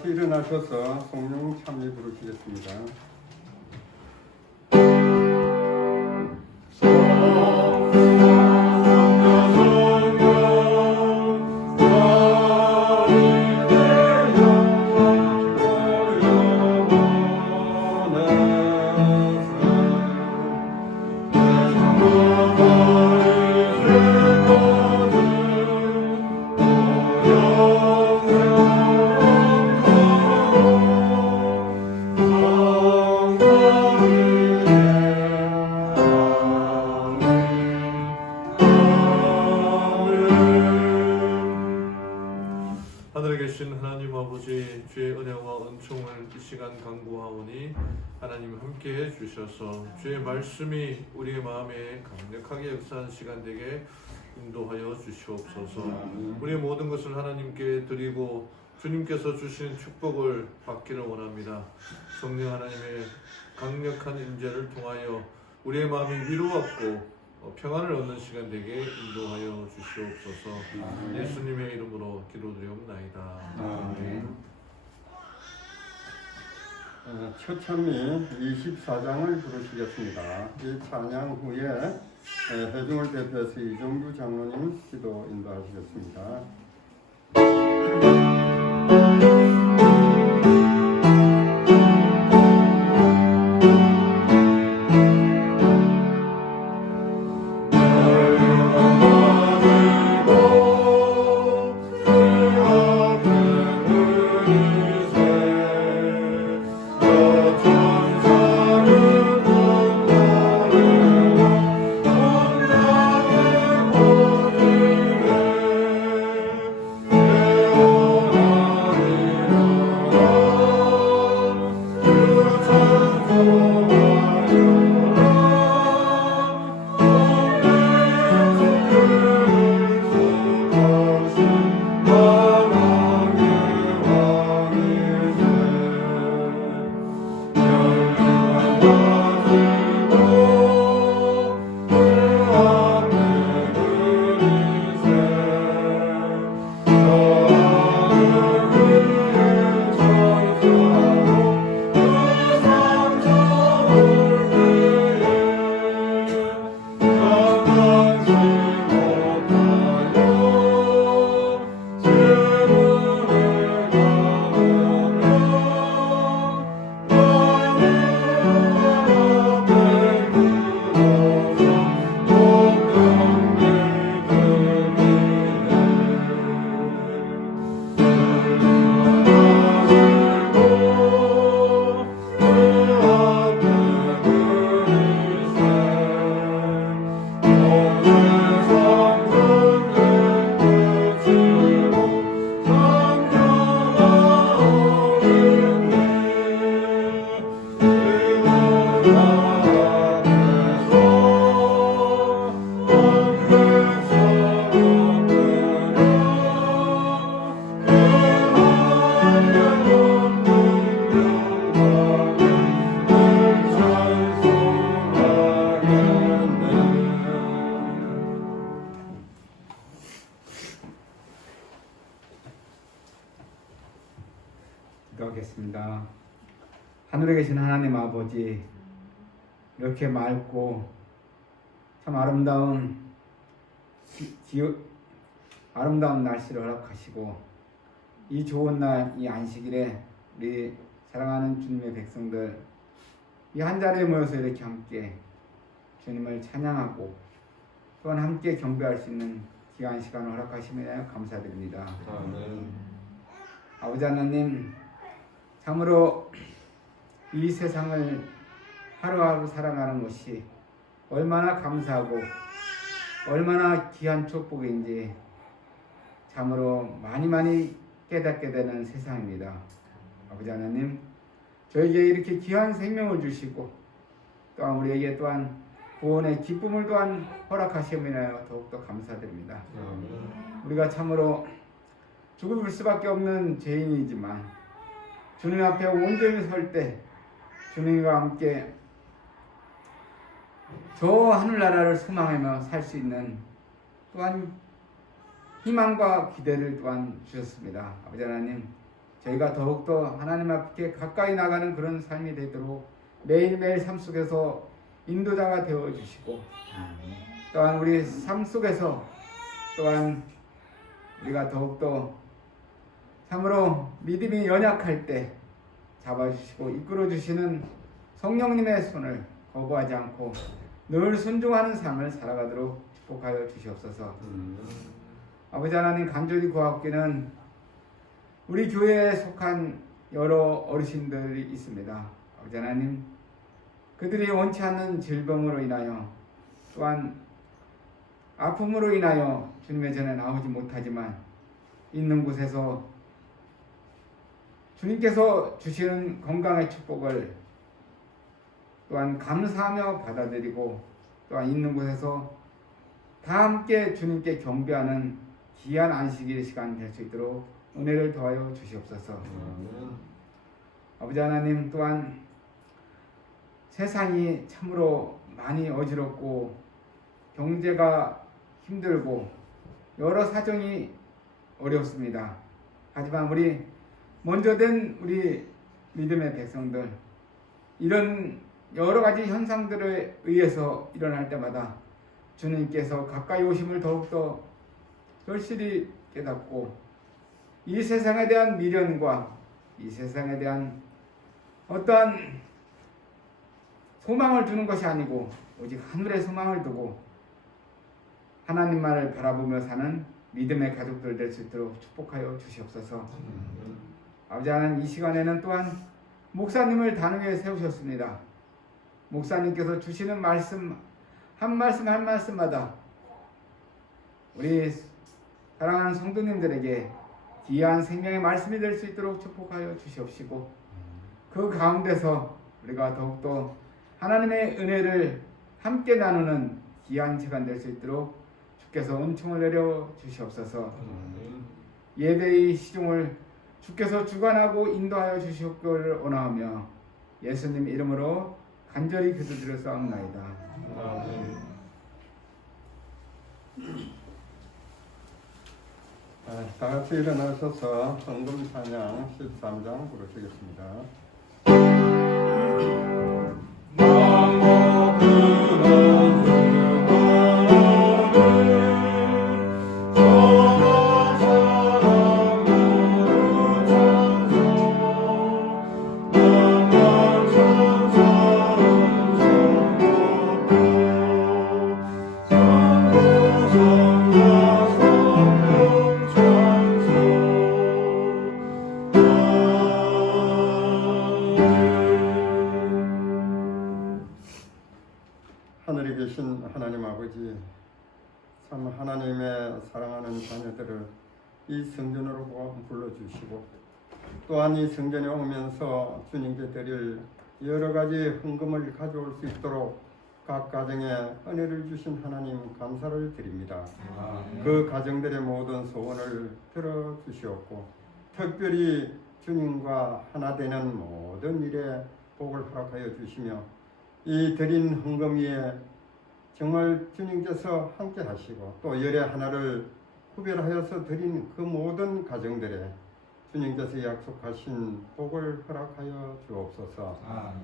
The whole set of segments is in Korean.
같이 일어나셔서 성령 찬미 부르시겠습니다. 하늘에 계신 하나님 아버지, 주의 은혜와 은총을 이 시간 간구하오니 하나님 함께해 주셔서 주의 말씀이 우리의 마음에 강력하게 역사한 시간 되게 인도하여 주시옵소서. 우리의 모든 것을 하나님께 드리고 주님께서 주신 축복을 받기를 원합니다. 성령 하나님의 강력한 임재를 통하여 우리의 마음이 위로받고 평안을 얻는 시간 되게 인도하여 주시옵소서. 예수님의 이름으로 기도드리옵나이다. 아멘. 첫 찬미 24장을 부르시겠습니다. 이 찬양 후에 회중을 대표해서 이종규 장로님 기도 인도하시겠습니다. 기도하겠습니다. 하늘에 계신 하나님 아버지, 이렇게 맑고 참 아름다운 날씨를 허락하시고 이 좋은 날, 이 안식일에 우리 사랑하는 주님의 백성들 이 한 자리에 모여서 이렇게 함께 주님을 찬양하고 또한 함께 경배할 수 있는 귀한 시간을 허락하시며 감사드립니다. 아버지 하나님, 참으로 이 세상을 하루하루 살아가는 것이 얼마나 감사하고 얼마나 귀한 축복인지 참으로 많이 깨닫게 되는 세상입니다. 아버지 하나님, 저에게 이렇게 귀한 생명을 주시고 또한 우리에게 또한 구원의 기쁨을 또한 허락하시며 더욱더 감사드립니다. 우리가 참으로 죽을 수밖에 없는 죄인이지만 주님 앞에 온전히 설 때 주님과 함께 저 하늘나라를 소망하며 살 수 있는 또한 희망과 기대를 또한 주셨습니다. 아버지 하나님, 저희가 더욱더 하나님 앞에 가까이 나가는 그런 삶이 되도록 매일매일 삶 속에서 인도자가 되어주시고, 또한 우리 삶 속에서 또한 우리가 더욱더 참으로 믿음이 연약할 때 잡아주시고 이끌어주시는 성령님의 손을 거부하지 않고 늘 순종하는 삶을 살아가도록 축복하여 주시옵소서. 아버지 하나님, 간절히 구하옵기는 우리 교회에 속한 여러 어르신들이 있습니다. 아버지 하나님, 그들이 원치 않는 질병으로 인하여 또한 아픔으로 인하여 주님의 전에 나오지 못하지만 있는 곳에서 주님께서 주시는 건강의 축복을 또한 감사하며 받아들이고, 또한 있는 곳에서 다 함께 주님께 경배하는 귀한 안식일 시간 될 수 있도록 은혜를 더하여 주시옵소서. 아버지 하나님, 또한 세상이 참으로 많이 어지럽고 경제가 힘들고 여러 사정이 어렵습니다. 하지만 우리 먼저 된 우리 믿음의 백성들, 이런 여러 가지 현상들에 의해서 일어날 때마다 주님께서 가까이 오심을 더욱더 절실히 깨닫고 이 세상에 대한 미련과 이 세상에 대한 어떠한 소망을 두는 것이 아니고 오직 하늘의 소망을 두고 하나님만을 바라보며 사는 믿음의 가족들 될 수 있도록 축복하여 주시옵소서. 아버지 하나님, 이 시간에는 또한 목사님을 단위에 세우셨습니다. 목사님께서 주시는 말씀 한 말씀마다 우리 사랑하는 성도님들에게 귀한 생명의 말씀이 될 수 있도록 축복하여 주시옵시고, 그 가운데서 우리가 더욱더 하나님의 은혜를 함께 나누는 귀한 시간 될 수 있도록 주께서 은총을 내려 주시옵소서. 예배의 시종을 주께서 주관하고 인도하여 주시옵기를 원하오며 예수님 이름으로 간절히 기도드렸사옵나이다. 다 같이 일어나셔서 헌금 찬양 13장 부르시겠습니다. 하늘에 계신 하나님 아버지, 참 하나님의 사랑하는 자녀들을 이 성전으로 불러주시고, 또한 이 성전에 오면서 주님께 드릴 여러 가지 헌금을 가져올 수 있도록 각 가정에 은혜를 주신 하나님 감사를 드립니다. 그 가정들의 모든 소원을 들어주시옵고, 특별히 주님과 하나 되는 모든 일에 복을 허락하여 주시며, 이 드린 헌금 위에 정말 주님께서 함께 하시고 또 열의 하나를 구별하여서 드린 그 모든 가정들에 주님께서 약속하신 복을 허락하여 주옵소서.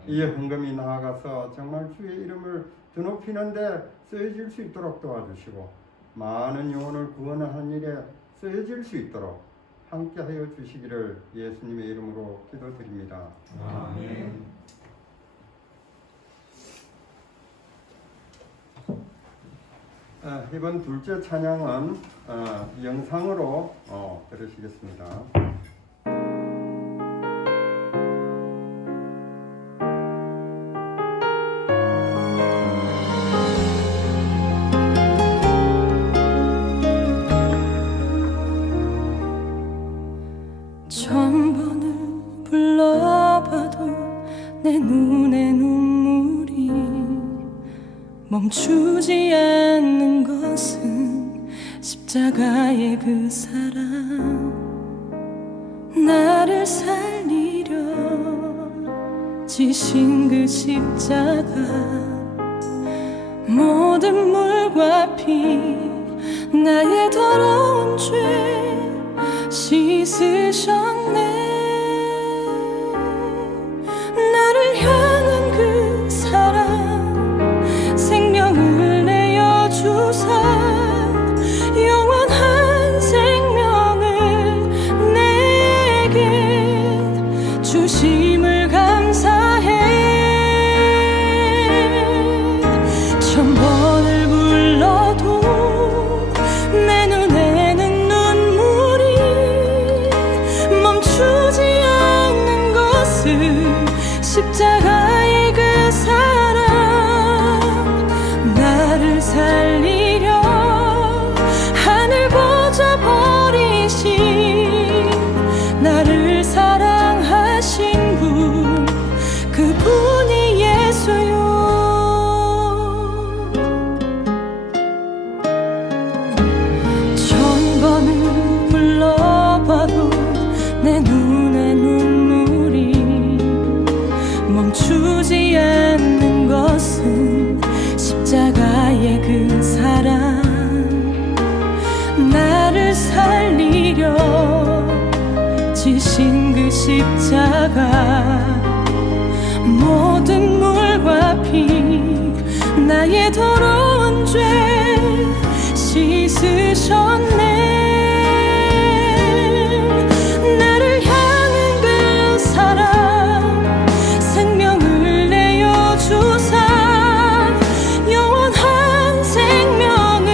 이 헌금이 나아가서 정말 주의 이름을 드높이는데 쓰여질 수 있도록 도와주시고, 많은 영혼을 구원하는 일에 쓰여질 수 있도록 함께하여 주시기를 예수님의 이름으로 기도드립니다. 아멘. 이번 둘째 찬양은 영상으로 들으시겠습니다. 천번을 불러봐도 내 눈에 눈물이 멈추지 않는 것은 십자가의 그 사랑, 나를 살리려 지신 그 십자가, 모든 물과 피 나의 더러운 죄 씻으셨네. 살리려 하늘 보좌 버리신 나를 사랑하신 분 그분이 예수요. 천 번을 불러봐도 내 눈에 눈물이 멈추지 않는 것은 십자가의 그 사랑 나를 살리려 지신 그 십자가 모든 물과 피 나의 더러운 죄 씻으셨네. 나를 향한 그 사랑 생명을 내어주사 영원한 생명을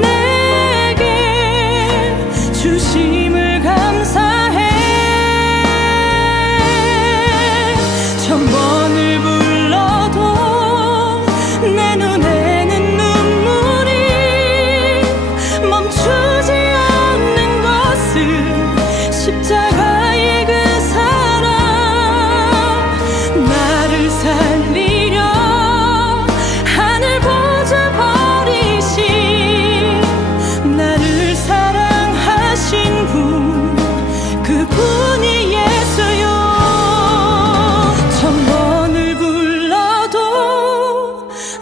내게 주심을 감사해. 천 번을 불러도 내 눈에는 눈물이 멈추지 않는 것은 십자가의 그 사랑 나를 살리려 하늘 보좌 버리신 나를 사랑하신 분 그분이 예수요. 천 번을 불러도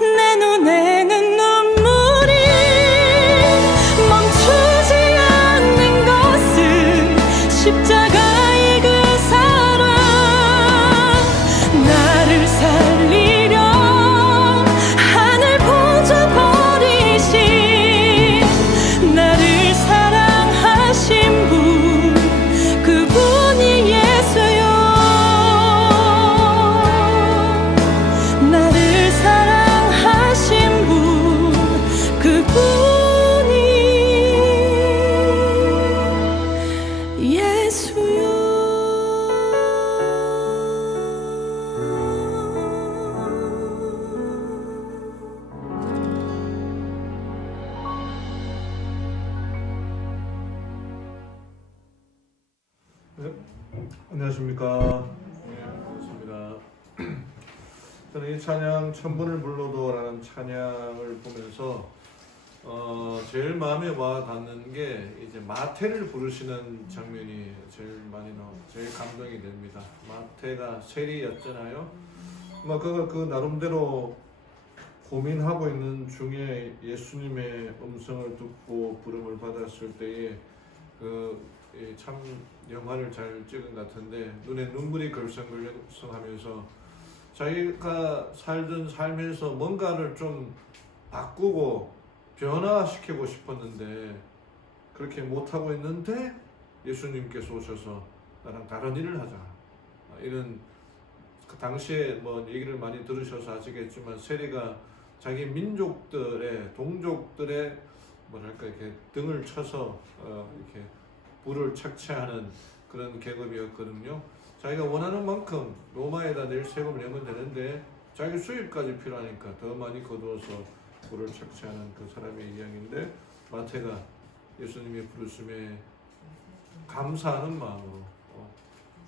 내 눈에는 눈물이 멈추지 않는 것은 십자가의 그 사랑 나를 살리려 하늘 보좌 버리신 나를 사랑하신 분 그분이 예수요. 나를 사랑하신 분 그분이 예수요. 네. 안녕하십니까. 네, 반갑습니다. 저는 이 찬양 천분을 불러도라는 찬양을 보면서 제일 마음에 와 닿는 게 이제 마태를 부르시는 장면이 제일 감동이 됩니다. 마태가 세리였잖아요. 그 나름대로 고민하고 있는 중에 예수님의 음성을 듣고 부름을 받았을 때에 참 영화를 잘 찍은 것 같은데 눈에 눈물이 걸성걸성하면서 자기가 살던 삶에서 뭔가를 좀 바꾸고 변화시키고 싶었는데 그렇게 못하고 있는데 예수님께서 오셔서 나랑 다른 일을 하자 이런 그 당시에 뭐 얘기를 많이 들으셔서 아시겠지만 세리가 자기 민족들의 동족들의 뭐랄까 이렇게 등을 쳐서 이렇게 부를 착취하는 그런 계급이었거든요. 자기가 원하는 만큼 로마에다 낼 세금을 내면 되는데 자기 수입까지 필요하니까 더 많이 거두어서 부를 착취하는 그 사람의 이야기인데 마태가 예수님의 부르심에 감사하는 마음으로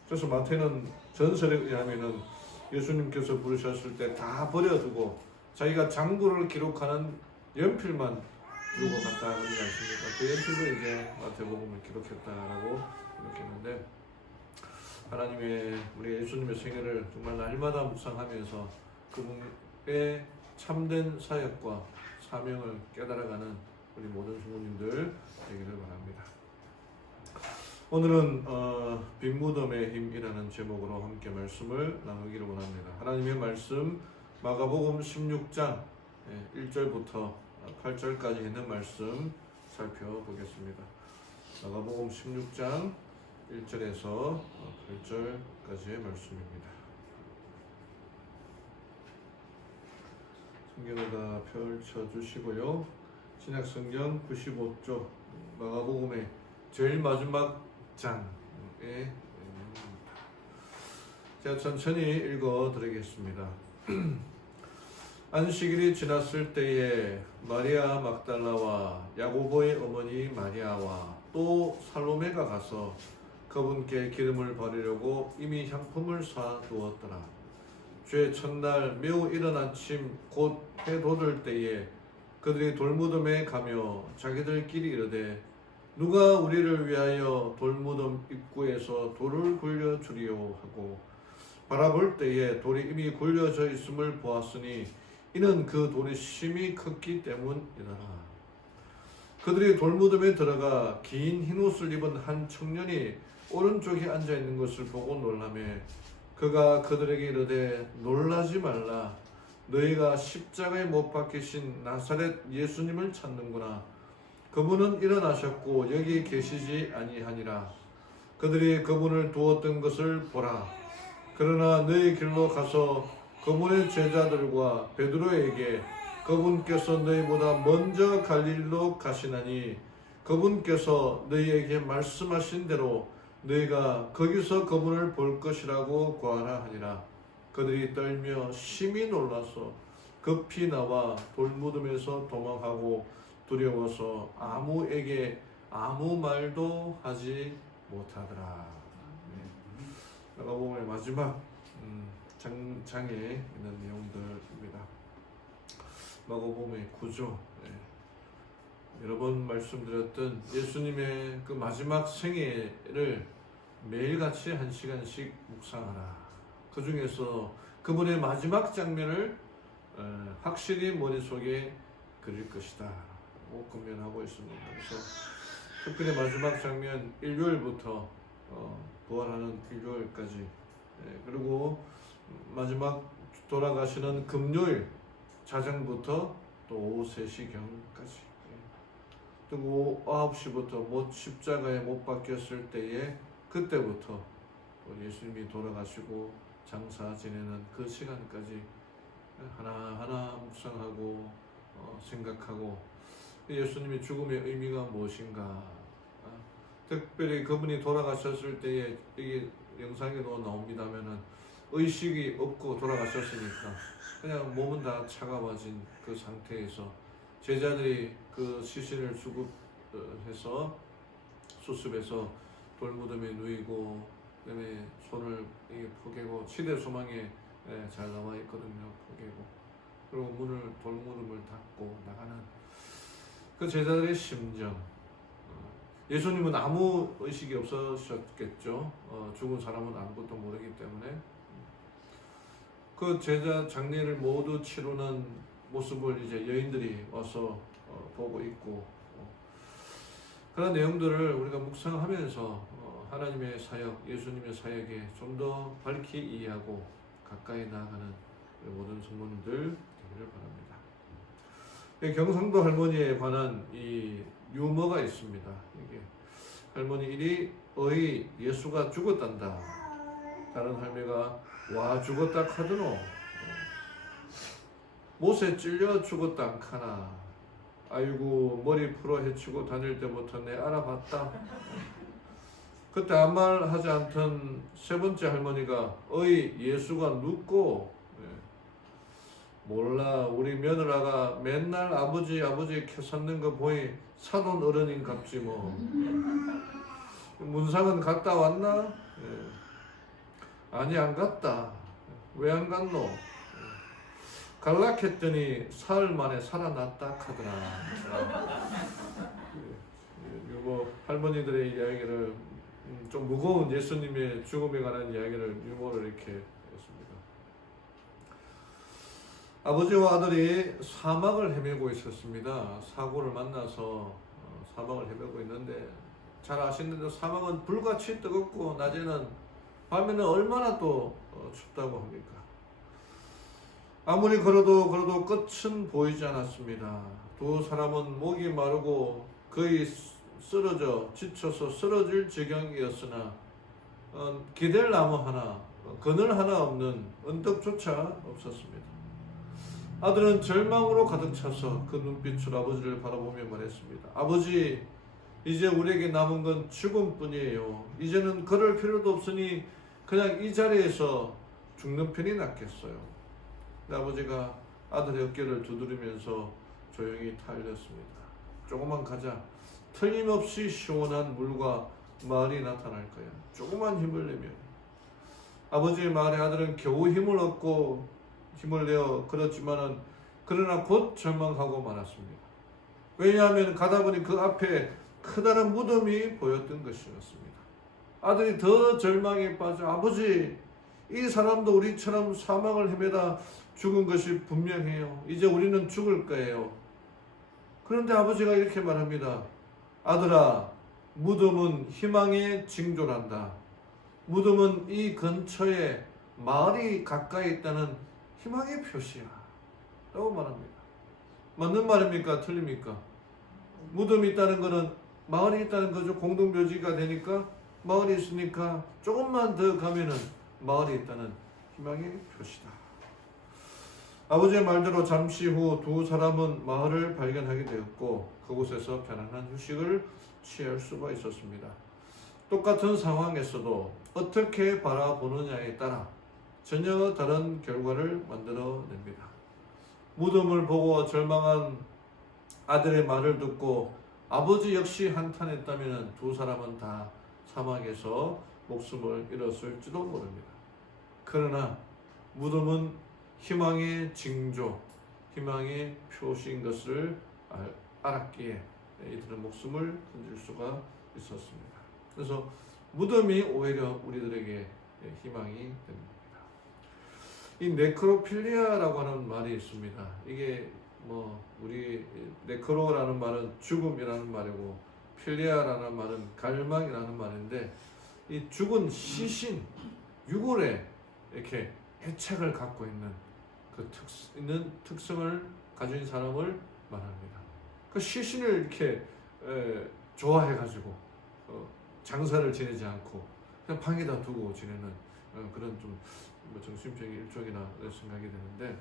그래서 마태는 전설에 의하면은 예수님께서 부르셨을 때 다 버려두고 자기가 장부를 기록하는 연필만 들고 갔다 하는 게 아십니까? 그 연필로 이제 마태복음을 기록했다라고 기록했는데 하나님의 우리 예수님의 생애를 정말 날마다 묵상하면서 그분의 참된 사역과 사명을 깨달아가는 우리 모든 성도님들 되기를 바랍니다. 오늘은 빈 무덤의 힘이라는 제목으로 함께 말씀을 나누기를 원합니다. 하나님의 말씀 마가복음 16장 1절부터 8절까지 있는 말씀 살펴보겠습니다. 마가복음 16장 1절에서 8절까지의 말씀입니다. 성경을 다 펼쳐주시고요. 신약성경 95쪽 마가복음의 제일 마지막 장에 제가 천천히 읽어드리겠습니다. 안식일이 지났을 때에 마리아 막달라와 야고보의 어머니 마리아와 또 살로메가 가서 그분께 기름을 바르려고 이미 향품을 사두었더라. 주의 첫날 매우 이른 아침 곧 해 돋을 때에 그들이 돌무덤에 가며 자기들끼리 이르되 누가 우리를 위하여 돌무덤 입구에서 돌을 굴려 주리요 하고 바라볼 때에 돌이 이미 굴려져 있음을 보았으니 이는 그 돌이 심히 컸기 때문이더라. 그들이 돌무덤에 들어가 긴 흰옷을 입은 한 청년이 오른쪽에 앉아 있는 것을 보고 놀라매 그가 그들에게 이르되 놀라지 말라. 너희가 십자가에 못 박히신 나사렛 예수님을 찾는구나. 그분은 일어나셨고 여기 계시지 아니하니라. 그들이 그분을 두었던 것을 보라. 그러나 너희 길로 가서 그분의 제자들과 베드로에게 그분께서 너희보다 먼저 갈릴리로 가시나니 그분께서 너희에게 말씀하신 대로 너희가 거기서 그분을 볼 것이라고 구하라 하니라. 그들이 떨며 심히 놀라서 급히 나와 돌무덤에서 도망하고 두려워서 아무에게 아무 말도 하지 못하더라. 마가복음의 마지막 장에 있는 내용들입니다. 마가복음의 구조. 여러 번 말씀드렸던 예수님의 그 마지막 생애를 매일같이 1시간씩 묵상하라. 그 중에서 그분의 마지막 장면을 확실히 머릿속에 그릴 것이다 라고 권면하고 있습니다. 그래서 특별히 마지막 장면 일요일부터 부활하는 일요일까지, 그리고 마지막 돌아가시는 금요일 자정부터 또 오후 3시경까지, 그리고 9시부터 못 십자가에 못 박혔을 때에 그때부터 예수님이 돌아가시고 장사 지내는 그 시간까지 하나하나 묵상하고 생각하고 예수님의 죽음의 의미가 무엇인가, 특별히 그분이 돌아가셨을 때에 이게 영상에도 나옵니다면은 의식이 없고 돌아가셨으니까 그냥 몸은 다 차가워진 그 상태에서 제자들이 그 시신을 수습해서 돌무덤에 누이고 그다음에 손을 포개고 시대 소망에 잘 나와 있거든요. 포개고 그리고 돌무덤을 닫고 나가는 그 제자들의 심정. 예수님은 아무 의식이 없으셨겠죠. 죽은 사람은 아무것도 모르기 때문에 그 제자 장례를 모두 치르는 모습을 이제 여인들이 와서 보고 있고, 그런 내용들을 우리가 묵상하면서 하나님의 사역, 예수님의 사역에 좀 더 밝히 이해하고 가까이 나아가는 모든 성도님들 되기를 바랍니다. 경상도 할머니에 관한 이 유머가 있습니다. 이게 할머니 일이 어이 예수가 죽었단다. 다른 할매가 와 죽었다 카드노. 못에 찔려 죽었다 안 카나. 아이고 머리 풀어 헤치고 다닐 때부터 내 알아봤다. 그때 아무 말 하지 않던 세 번째 할머니가 어이 예수가 눕고. 몰라 우리 며느라가 맨날 아버지 캐삼는 거 보니 사돈 어른인 갑지 뭐. 문상은 갔다 왔나? 아니 안 갔다. 왜 안 갔노? 갈락했더니 사흘 만에 살아났다 하더라. 뭐 할머니들의 이야기를 좀 무거운 예수님의 죽음에 관한 이야기를 유머를 이렇게 했습니다. 아버지와 아들이 사막을 헤매고 있었습니다. 사고를 만나서 사막을 헤매고 있는데 잘 아시는데 사막은 불같이 뜨겁고 낮에는 밤에는 얼마나 또 춥다고 합니까? 아무리 걸어도 끝은 보이지 않았습니다. 두 사람은 목이 마르고 거의 쓰러져 지쳐서 쓰러질 지경이었으나 기댈 나무 하나, 그늘 하나 없는 언덕조차 없었습니다. 아들은 절망으로 가득 차서 그 눈빛으로 아버지를 바라보며 말했습니다. 아버지, 이제 우리에게 남은 건 죽음뿐이에요. 이제는 걸을 필요도 없으니 그냥 이 자리에서 죽는 편이 낫겠어요. 아버지가 아들의 어깨를 두드리면서 조용히 타일렀습니다. 조금만 가자. 틀림없이 시원한 물과 말이 나타날 거야. 조금만 힘을 내면. 아버지의 말에 아들은 겨우 힘을 얻고 힘을 내어 걸었지만은 그러나 곧 절망하고 말았습니다. 왜냐하면 가다 보니 그 앞에 커다란 무덤이 보였던 것이었습니다. 아들이 더 절망에 빠져 아버지, 이 사람도 우리처럼 사막을 헤매다 죽은 것이 분명해요. 이제 우리는 죽을 거예요. 그런데 아버지가 이렇게 말합니다. 아들아, 무덤은 희망의 징조란다. 무덤은 이 근처에 마을이 가까이 있다는 희망의 표시야 라고 말합니다. 맞는 말입니까? 틀립니까? 무덤이 있다는 것은 마을이 있다는 거죠. 공동묘지가 되니까 마을이 있으니까 조금만 더 가면은 마을이 있다는 희망의 표시다. 아버지의 말대로 잠시 후 두 사람은 마을을 발견하게 되었고 그곳에서 편안한 휴식을 취할 수가 있었습니다. 똑같은 상황에서도 어떻게 바라보느냐에 따라 전혀 다른 결과를 만들어냅니다. 무덤을 보고 절망한 아들의 말을 듣고 아버지 역시 한탄했다면 두 사람은 다 사막에서 목숨을 잃었을지도 모릅니다. 그러나 무덤은 희망의 징조, 희망의 표시인 것을 알았기에 이들은 목숨을 건질 수가 있었습니다. 그래서 무덤이 오히려 우리들에게 희망이 됩니다. 이 네크로필리아라고 하는 말이 있습니다. 이게 우리 네크로라는 말은 죽음이라는 말이고 필리아라는 말은 갈망이라는 말인데 이 죽은 시신, 유골에 이렇게 애착을 갖고 있는 그 특성을 가진 사람을 말합니다. 그 시신을 이렇게 좋아해가지고 장사를 지내지 않고 그냥 방에다 두고 지내는 그런 좀 정신병의 일종이나 생각이 되는데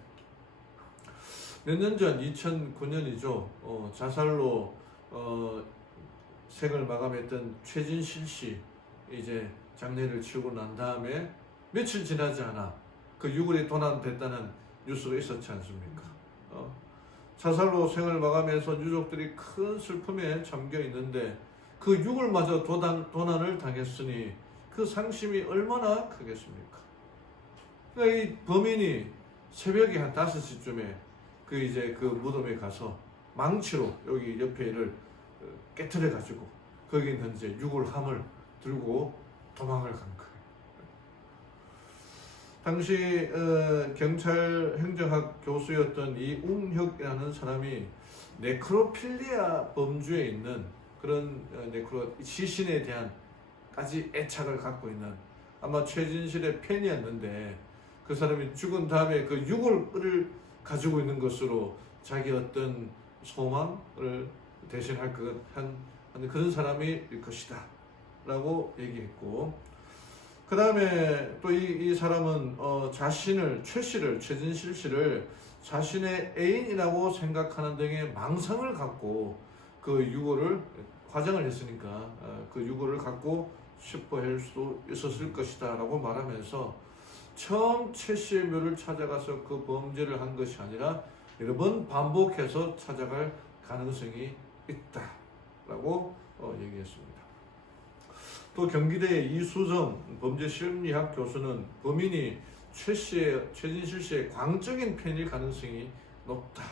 몇 년 전 2009년이죠. 자살로 생을 마감했던 최진실 씨 이제 장례를 치르고 난 다음에 며칠 지나지 않아 그 유골이 도난됐다는 뉴스가 있었지 않습니까? 자살로 생을 마감해서 유족들이 큰 슬픔에 잠겨 있는데 그 유골마저 도난을 당했으니 그 상심이 얼마나 크겠습니까? 그러니까 이 범인이 새벽에 한 5시쯤에 그 무덤에 가서 망치로 여기 옆에를 깨트려 가지고 거기 있는 이제 유골함을 들고 도망을 간 거예요. 당시 경찰 행정학 교수였던 이웅혁이라는 사람이 네크로필리아 범주에 있는 그런 시신에 대한 까지 애착을 갖고 있는 아마 최진실의 팬이었는데 그 사람이 죽은 다음에 그 유골을 가지고 있는 것으로 자기 어떤 소망을 대신할 그런 사람일 것이다 라고 얘기했고 그 다음에 또 이 사람은 최진실 씨를 자신의 애인이라고 생각하는 등의 망상을 갖고 그 유골을 화장을 했으니까 그 유골을 갖고 싶어 할 수도 있었을 것이다 라고 말하면서 처음 최 씨의 묘를 찾아가서 그 범죄를 한 것이 아니라 여러 번 반복해서 찾아갈 가능성이 있다 라고 얘기했습니다. 또 경기대의 이수정 범죄심리학 교수는 범인이 최진실 씨의 광적인 팬일 가능성이 높다.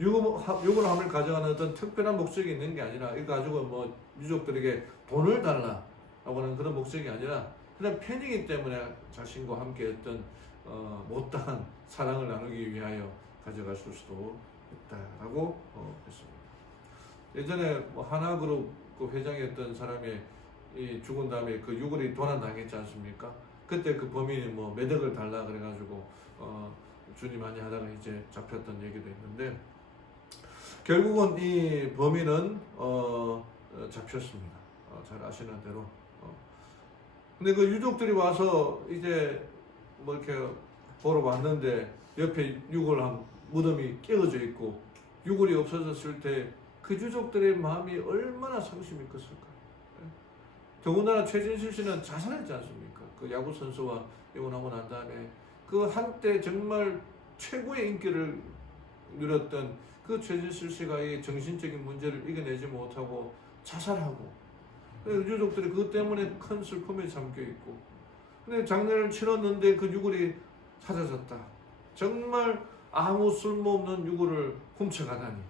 유골함을 가져가는 어떤 특별한 목적이 있는 게 아니라 이거 가지고 유족들에게 돈을 달라라고 하는 그런 목적이 아니라 그냥 팬이기 때문에 자신과 함께 어떤 못다한 사랑을 나누기 위하여 가져갔을 수도 있다라고 했습니다. 예전에 하나그룹 그 회장이었던 사람의 이 죽은 다음에 그 유골이 도난당했지 않습니까? 그때 그 범인이 매덕을 달라 그래가지고 준이 많이 하다가 이제 잡혔던 얘기도 있는데 결국은 이 범인은 잡혔습니다. 잘 아시는 대로. 근데 그 유족들이 와서 이제 이렇게 보러 왔는데 옆에 유골함 무덤이 깨어져 있고 유골이 없어졌을 때 그 유족들의 마음이 얼마나 상심이 컸을까요? 더군다나 최진실 씨는 자살했지 않습니까? 그 야구 선수와 이혼하고 난 다음에 그 한때 정말 최고의 인기를 누렸던 그 최진실 씨가 이 정신적인 문제를 이겨내지 못하고 자살하고, 유족들이 그것 때문에 큰 슬픔에 잠겨 있고, 근데 장례를 치렀는데 그 유골이 사라졌다. 정말 아무 쓸모없는 유골을 훔쳐가다니.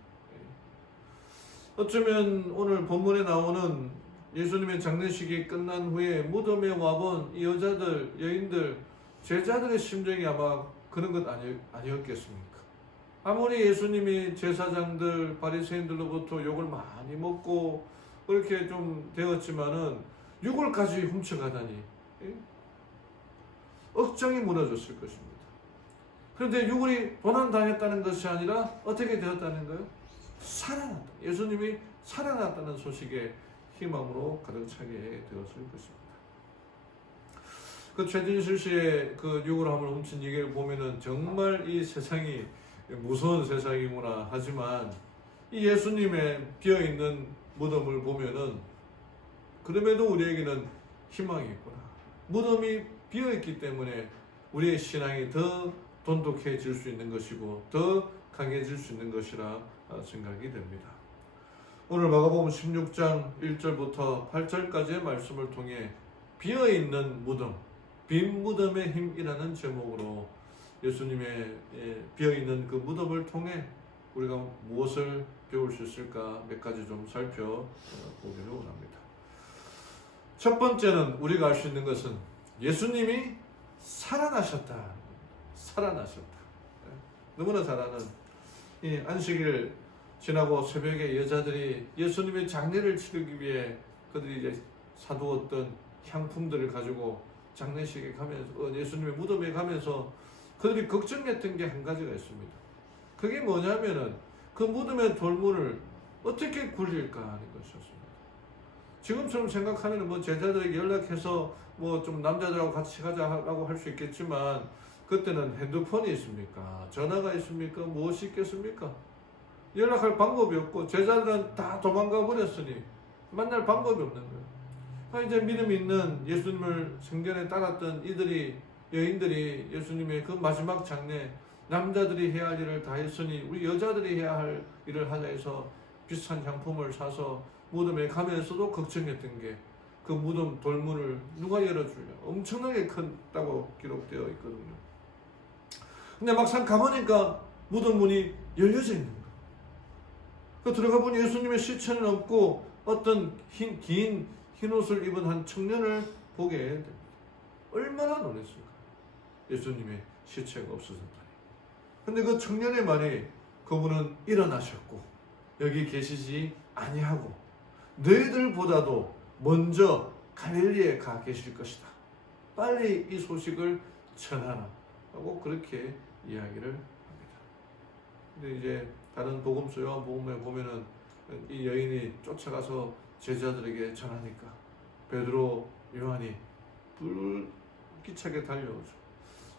어쩌면 오늘 본문에 나오는 예수님의 장례식이 끝난 후에 무덤에 와본 이 여자들, 여인들, 제자들의 심정이 아마 그런 것 아니었겠습니까? 아무리 예수님이 제사장들, 바리새인들로부터 욕을 많이 먹고 그렇게 좀 되었지만은 유골까지 훔쳐가다니, 억장이 무너졌을 것입니다. 그런데 유골이 도난당했다는 것이 아니라 어떻게 되었다는 거예요? 살아났다. 예수님이 살아났다는 소식에 희망으로 가득 차게 되었을 것입니다. 그 최진실 씨의 그 유골함을 훔친 얘기를 보면은 정말 이 세상이 무서운 세상이구나 하지만, 이 예수님의 비어있는 무덤을 보면은 그럼에도 우리에게는 희망이 있구나. 무덤이 비어있기 때문에 우리의 신앙이 더 돈독해질 수 있는 것이고 더 강해질 수 있는 것이라 생각이 됩니다. 오늘 마가복음 16장 1절부터 8절까지의 말씀을 통해 비어있는 무덤, 빈 무덤의 힘이라는 제목으로 예수님의 비어있는 그 무덤을 통해 우리가 무엇을 배울 수 있을까 몇 가지 좀 살펴보기를 원합니다. 첫 번째는 우리가 알 수 있는 것은 예수님이 살아나셨다. 살아나셨다. 너무나 잘 아는 이 안식일 지나고 새벽에 여자들이 예수님의 장례를 치르기 위해 그들이 이제 사두었던 향품들을 가지고 장례식에 가면서, 예수님의 무덤에 가면서 그들이 걱정했던 게 한 가지가 있습니다. 그게 뭐냐면은 그 무덤의 돌문을 어떻게 굴릴까 하는 것이었습니다. 지금처럼 생각하면 뭐 제자들에게 연락해서 뭐 좀 남자들하고 같이 가자라고 할 수 있겠지만, 그때는 핸드폰이 있습니까? 전화가 있습니까? 무엇이 있겠습니까? 연락할 방법이 없고 제자들은 다 도망가 버렸으니 만날 방법이 없는 거예요. 이제 믿음 있는 예수님을 생전에 따랐던 이들이, 여인들이 예수님의 그 마지막 장례, 남자들이 해야 할 일을 다 했으니 우리 여자들이 해야 할 일을 하자 해서 비싼 향품을 사서 무덤에 가면서도 걱정했던 게 그 무덤 돌문을 누가 열어주냐. 엄청나게 크다고 기록되어 있거든요. 근데 막상 가보니까 무덤 문이 열려져 있는 거예요. 그 들어가 보니 예수님의 시체는 없고 어떤 긴 흰옷을 입은 한 청년을 보게 됩니다. 얼마나 놀랐을까. 예수님의 시체가 없어졌다니. 근데 그 청년의 말이, 그분은 일어나셨고 여기 계시지 아니하고 너희들보다도 먼저 갈릴리에 가 계실 것이다. 빨리 이 소식을 전하라 하고 그렇게 이야기를 합니다. 근데 이제 다른 복음서 요한복음에 보면은 이 여인이 쫓아가서 제자들에게 전하니까 베드로, 요한이 불기차게 달려오죠.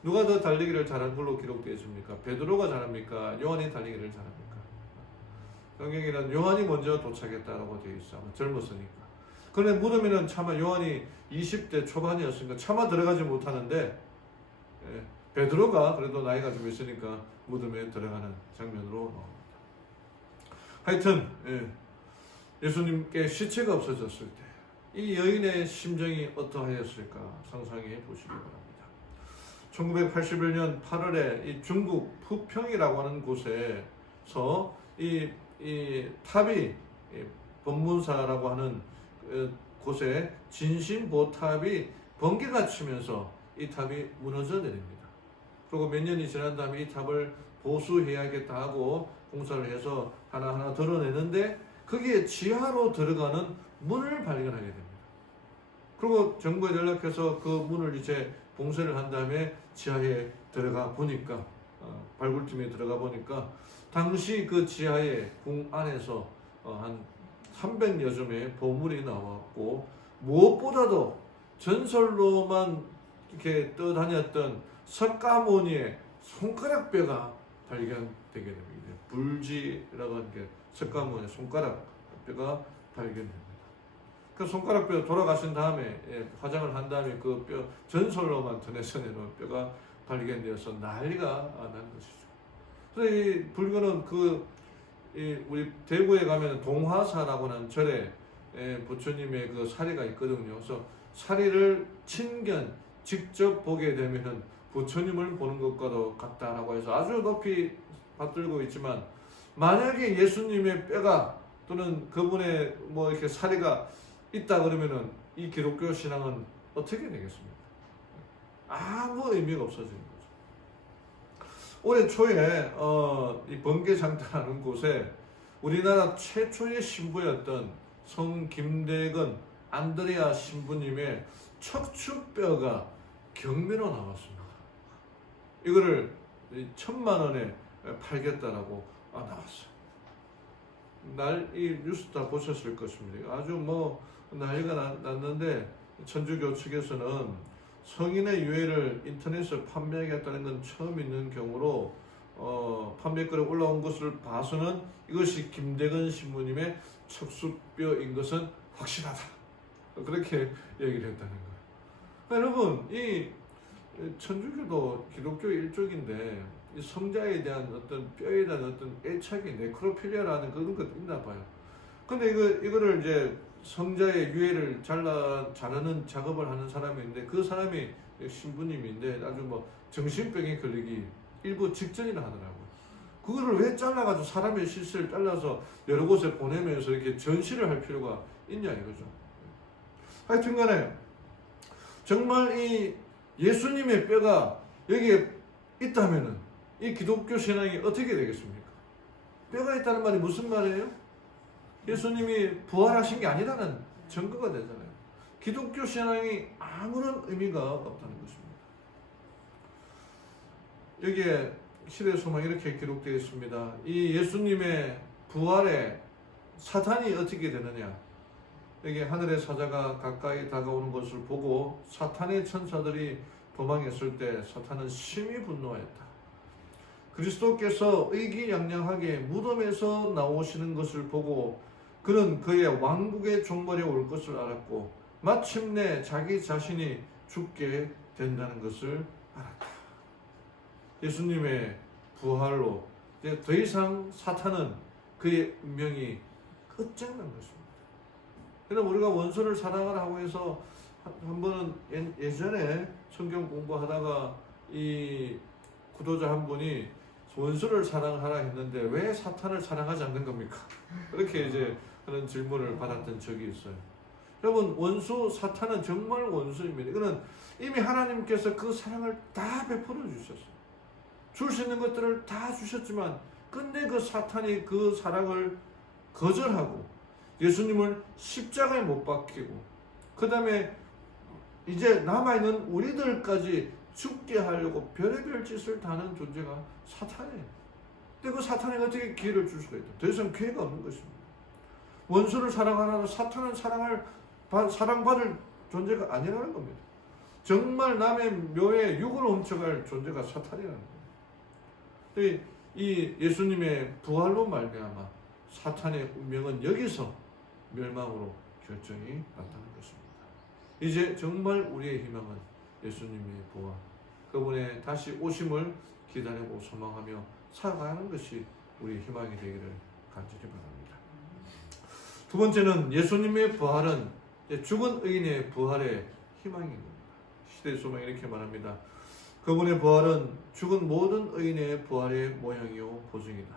누가 더 달리기를 잘한 걸로 기록되어 있습니까? 베드로가 잘합니까? 요한이 달리기를 잘합니까? 성경에는 요한이 먼저 도착했다라고 되어 있어. 젊었으니까. 그런데 무덤에는 차마 요한이 20대 초반이었으니까 차마 들어가지 못하는데, 베드로가 그래도 나이가 좀 있으니까 무덤에 들어가는 장면으로 나옵니다. 하여튼 예수님께 시체가 없어졌을 때 이 여인의 심정이 어떠하였을까 상상해 보시기 바랍니다. 1981년 8월에 이 중국 부평이라고 하는 곳에서 이 탑이, 법문사라고 하는 곳에 진심보탑이 번개가 치면서 이 탑이 무너져 내립니다. 그리고 몇 년이 지난 다음에 이 탑을 보수해야겠다 하고 공사를 해서 하나하나 드러내는데 거기에 지하로 들어가는 문을 발견하게 됩니다. 그리고 정부에 연락해서 그 문을 이제 봉쇄를 한 다음에 지하에 들어가 보니까, 발굴팀에 들어가 보니까 당시 그 지하의 궁 안에서 한 300여 점의 보물이 나왔고, 무엇보다도 전설로만 이렇게 떠다녔던 석가모니의 손가락뼈가 발견되게 됩니다. 불지라고 하는 게 석가모니의 손가락뼈가 발견됩니다. 그 손가락뼈 돌아가신 다음에 화장을 한 다음에 그 뼈, 전설로만 전해서 내놓은 뼈가 발견되어서 난리가 난 것이죠. 그래서 이 불교는 우리 대구에 가면 동화사라고 하는 절에 부처님의 그 사리가 있거든요. 그래서 사리를 친견 직접 보게 되면은 부처님을 보는 것과도 같다라고 해서 아주 높이 받들고 있지만, 만약에 예수님의 뼈가 또는 그분의 뭐 이렇게 사리가 있다 그러면은 이 기독교 신앙은 어떻게 되겠습니까? 아무 의미가 없어지는 거죠. 올해 초에 이 번개장터라는 곳에 우리나라 최초의 신부였던 성 김대건 안드레아 신부님의 척추뼈가 경매로 나왔습니다. 이거를 1,000만 원에 팔겠다라고 나왔어요. 이 뉴스 다 보셨을 것입니다. 아주 뭐 난리가 났는데, 천주교 측에서는 성인의 유해를 인터넷에 판매하겠다는 건 처음 있는 경우로 판매거래 올라온 것을 봐서는 이것이 김대건 신부님의 척수뼈인 것은 확실하다. 그렇게 얘기를 했다는 거예요. 그러니까 여러분, 이 천주교도 기독교 일족인데 이 성자에 대한 어떤 뼈에 대한 어떤 애착이 네크로필리아라는 그런 것도 있나 봐요. 근데 이거를 이제 성자의 유해를 자르는 작업을 하는 사람이 있는데, 그 사람이 신부님인데 아주 뭐 정신병에 걸리기 일부 직전이라 하더라고요. 그거를 왜 잘라가지고 사람의 실체를 잘라서 여러 곳에 보내면서 이렇게 전시를 할 필요가 있냐 이거죠. 하여튼간에 정말 이 예수님의 뼈가 여기에 있다면은 이 기독교 신앙이 어떻게 되겠습니까? 뼈가 있다는 말이 무슨 말이에요? 예수님이 부활하신 게 아니라는 증거가 되잖아요. 기독교 신앙이 아무런 의미가 없다는 것입니다. 여기에 시대의 소망 이렇게 기록되어 있습니다. 이 예수님의 부활에 사탄이 어떻게 되느냐? 여기 하늘의 사자가 가까이 다가오는 것을 보고 사탄의 천사들이 도망했을 때 사탄은 심히 분노하였다. 그리스도께서 의기양양하게 무덤에서 나오시는 것을 보고 그는 그의 왕국의 종말에 올 것을 알았고 마침내 자기 자신이 죽게 된다는 것을 알았다. 예수님의 부활로 이제 더 이상 사탄은 그의 운명이 끝장난 것입니다. 그래서 우리가 원수를 사랑하라고 해서 한 번은 예전에 성경 공부하다가 이 구도자 한 분이 원수를 사랑하라 했는데 왜 사탄을 사랑하지 않는 겁니까? 그렇게 이제 그런 질문을 받았던 적이 있어요. 여러분, 원수 사탄은 정말 원수입니다. 이거는 이미 하나님께서 그 사랑을 다 베풀어 주셨어요. 줄 수 있는 것들을 다 주셨지만 끝내 그 사탄이 그 사랑을 거절하고 예수님을 십자가에 못 박히고 그 다음에 이제 남아있는 우리들까지 죽게 하려고 별의별 짓을 다 하는 존재가 사탄이에요. 근데 그 사탄이 어떻게 기회를 줄 수가 있다? 더 이상 기회가 없는 것입니다. 원수를 사랑하라는 사탄은 사랑받을 존재가 아니라는 겁니다. 정말 남의 묘에 육을 훔쳐갈 존재가 사탄이라는 거예요. 이 예수님의 부활로 말미암아 사탄의 운명은 여기서 멸망으로 결정이 났다는 것입니다. 이제 정말 우리의 희망은 예수님의 부활, 그분의 다시 오심을 기다리고 소망하며 살아가는 것이 우리의 희망이 되기를 간절히 바랍니다. 두 번째는 예수님의 부활은 죽은 의인의 부활의 희망인 겁니다. 시대의 소망이 이렇게 말합니다. 그분의 부활은 죽은 모든 의인의 부활의 모양이요 보증이다.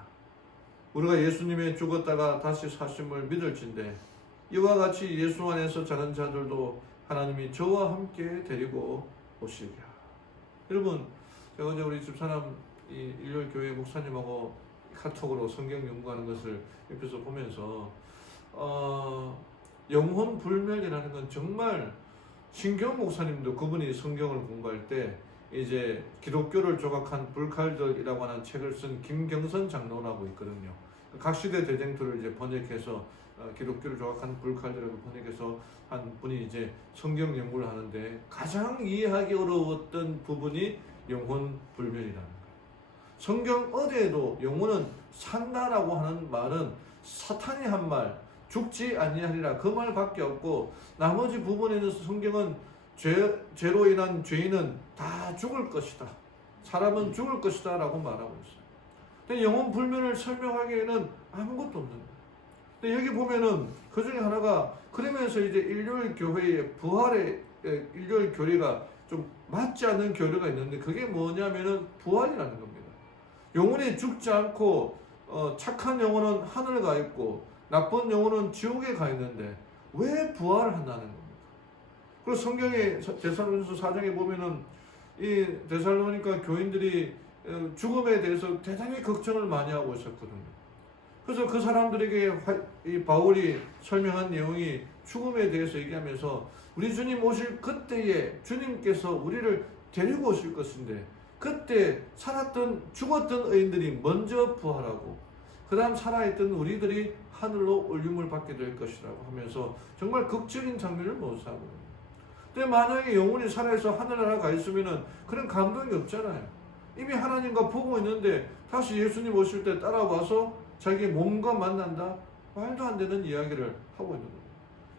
우리가 예수님의 죽었다가 다시 사심을 믿을진데 이와 같이 예수 안에서 자는 자들도 하나님이 저와 함께 데리고 오시리라. 여러분, 제가 어제 우리 집사람 이 일요일 교회 목사님하고 카톡으로 성경 연구하는 것을 옆에서 보면서 영혼 불멸이라는 건 정말 신경 목사님도 그분이 성경을 공부할 때 이제 기독교를 조각한 불칼들이라고 하는 책을 쓴 김경선 장로라고 있거든요. 각 시대 대쟁투를 이제 번역해서 기독교를 조각한 불칼들이라고 번역해서 한 분이 이제 성경 연구를 하는데 가장 이해하기 어려웠던 부분이 영혼 불멸이라는 거예요. 성경 어디에도 영혼은 산다라고 하는 말은 사탄이 한 말, 죽지 아니하리라 그 말밖에 없고 나머지 부분에는 성경은 죄로 인한 죄인은 다 죽을 것이다. 사람은 죽을 것이다 라고 말하고 있어요. 근데 영혼 불면을 설명하기에는 아무것도 없는 거예요. 근데 여기 보면은 그 중에 하나가 그러면서 이제 일요일 교회의 부활의 일요일 교리가 좀 맞지 않는 교리가 있는데 그게 뭐냐면은 부활이라는 겁니다. 영혼이 죽지 않고 착한 영혼은 하늘 가 있고 나쁜 영혼은 지옥에 가 있는데 왜 부활을 한다는 겁니까? 그리고 성경에 데살로니가서 4장에 보면은 이 데살로니가 교인들이 죽음에 대해서 대단히 걱정을 많이 하고 있었거든요. 그래서 그 사람들에게 이 바울이 설명한 내용이 죽음에 대해서 얘기하면서 우리 주님 오실 그때에 주님께서 우리를 데리고 오실 것인데 그때 죽었던 의인들이 먼저 부활하고 그 다음 살아있던 우리들이 하늘로 올림을 받게 될 것이라고 하면서 정말 극적인 장면을 묘사하고 있습니다. 근데 만약에 영혼이 살아있어 하늘나라 가 있으면은 그런 감동이 없잖아요. 이미 하나님과 보고 있는데 다시 예수님 오실 때 따라와서 자기 몸과 만난다? 말도 안 되는 이야기를 하고 있는 거예요.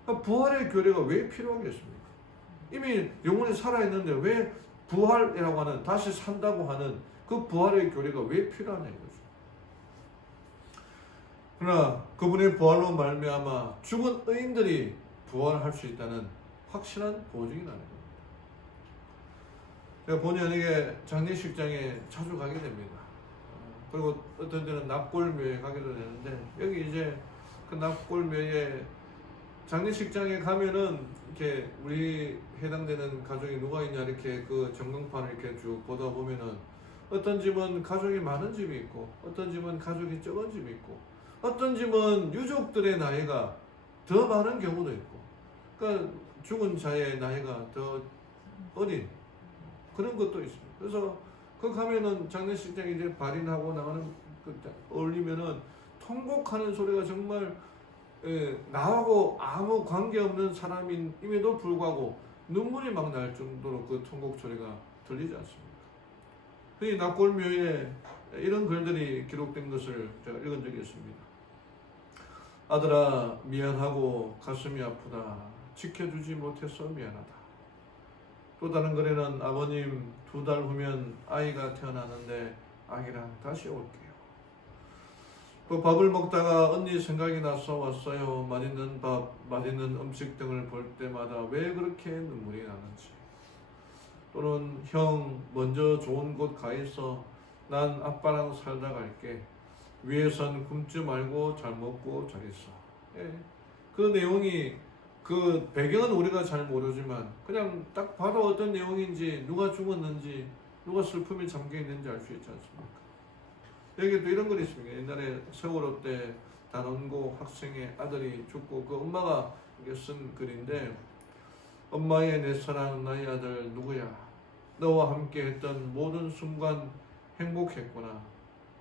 그러니까 부활의 교리가 왜 필요하겠습니까? 이미 영혼이 살아있는데 왜 부활이라고 하는 다시 산다고 하는 그 부활의 교리가 왜 필요하냐 이거죠. 그러나 그분의 부활로 말미암아 죽은 의인들이 부활할 수 있다는 확실한 보증이 나는 겁니다. 제가 본의 아니게 장례식장에 자주 가게 됩니다. 그리고 어떤 때는 납골묘에 가기도 되는데 여기 이제 그 납골묘에 장례식장에 가면은 이렇게 우리 해당되는 가족이 누가 있냐 이렇게 그 전광판을 이렇게 쭉 보다 보면은 어떤 집은 가족이 많은 집이 있고 어떤 집은 가족이 적은 집이 있고 어떤 집은 유족들의 나이가 더 많은 경우도 있고 그러니까 죽은 자의 나이가 더 어린 그런 것도 있습니다. 그래서 그 가면은 장례식장에 이제 발인하고 나가는 그 어울리면은 통곡하는 소리가 정말 나하고 아무 관계없는 사람임에도 불구하고 눈물이 막 날 정도로 그 통곡 소리가 들리지 않습니까? 이 납골묘에 이런 글들이 기록된 것을 제가 읽은 적이 있습니다. 아들아 미안하고 가슴이 아프다. 지켜주지 못해서 미안하다. 또 다른 글에는 아버님 2달 후면 아이가 태어나는데 아기랑 다시 올게요. 또 밥을 먹다가 언니 생각이 나서 왔어요. 맛있는 밥, 맛있는 음식 등을 볼 때마다 왜 그렇게 눈물이 나는지. 또는 형 먼저 좋은 곳 가 있어. 난 아빠랑 살다 갈게. 위에선 굶지 말고 잘 먹고 잘 있어. 예. 그 내용이 그 배경은 우리가 잘 모르지만 그냥 딱 봐도 어떤 내용인지 누가 죽었는지 누가 슬픔에 잠겨 있는지 알 수 있지 않습니까? 여기 또 이런 글이 있습니다. 옛날에 세월호 때 단원고 학생의 아들이 죽고 그 엄마가 쓴 글인데 엄마의 내 사랑 나의 아들 누구야? 너와 함께 했던 모든 순간 행복했구나.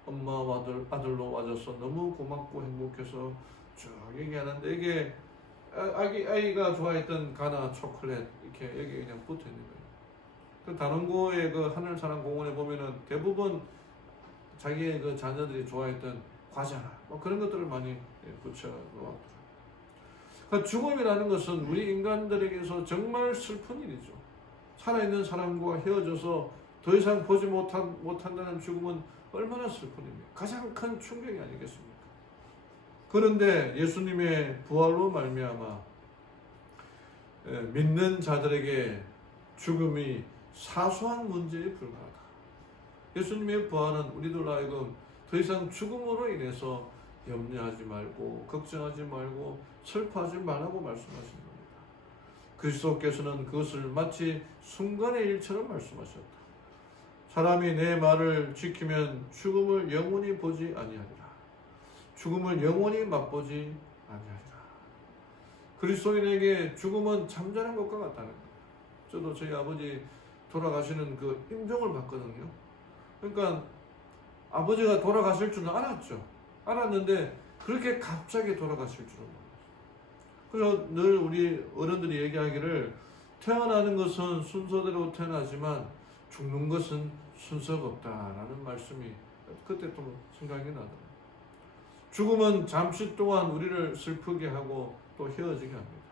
엄마와 아들로 와줘서 너무 고맙고 행복해서 쭉 얘기하는데 이게 아이가 좋아했던 가나 초콜릿 이렇게 여기 그냥 붙어 있는 거예요. 그 단원고의 그 하늘사랑 공원에 보면은 대부분 자기의 그 자녀들이 좋아했던 과자 뭐 그런 것들을 많이 붙여 놓았더라고요. 그러니까 죽음이라는 것은 우리 인간들에게서 정말 슬픈 일이죠. 살아있는 사람과 헤어져서 더 이상 보지 못한다는 죽음은 얼마나 슬픈 일입니까? 가장 큰 충격이 아니겠습니까? 그런데 예수님의 부활로 말미암아 믿는 자들에게 죽음이 사소한 문제에 불과하다. 예수님의 부활은 우리들로 하여금 더 이상 죽음으로 인해서 염려하지 말고 걱정하지 말고 슬퍼하지 말라고 말씀하신 겁니다. 그리스도께서는 그것을 마치 순간의 일처럼 말씀하셨다. 사람이 내 말을 지키면 죽음을 영원히 보지 아니하리라. 죽음을 영원히 맛보지 아니하리라. 그리스도인에게 죽음은 잠자는 것과 같다는 거예요. 저도 저희 아버지 돌아가시는 그 임종을 봤거든요. 그러니까 아버지가 돌아가실 줄은 알았죠. 알았는데 그렇게 갑자기 돌아가실 줄은 몰랐어요. 그래서 늘 우리 어른들이 얘기하기를 태어나는 것은 순서대로 태어나지만 죽는 것은 순서가 없다라는 말씀이 그때 또 생각이 나더라고요. 죽음은 잠시 동안 우리를 슬프게 하고 또 헤어지게 합니다.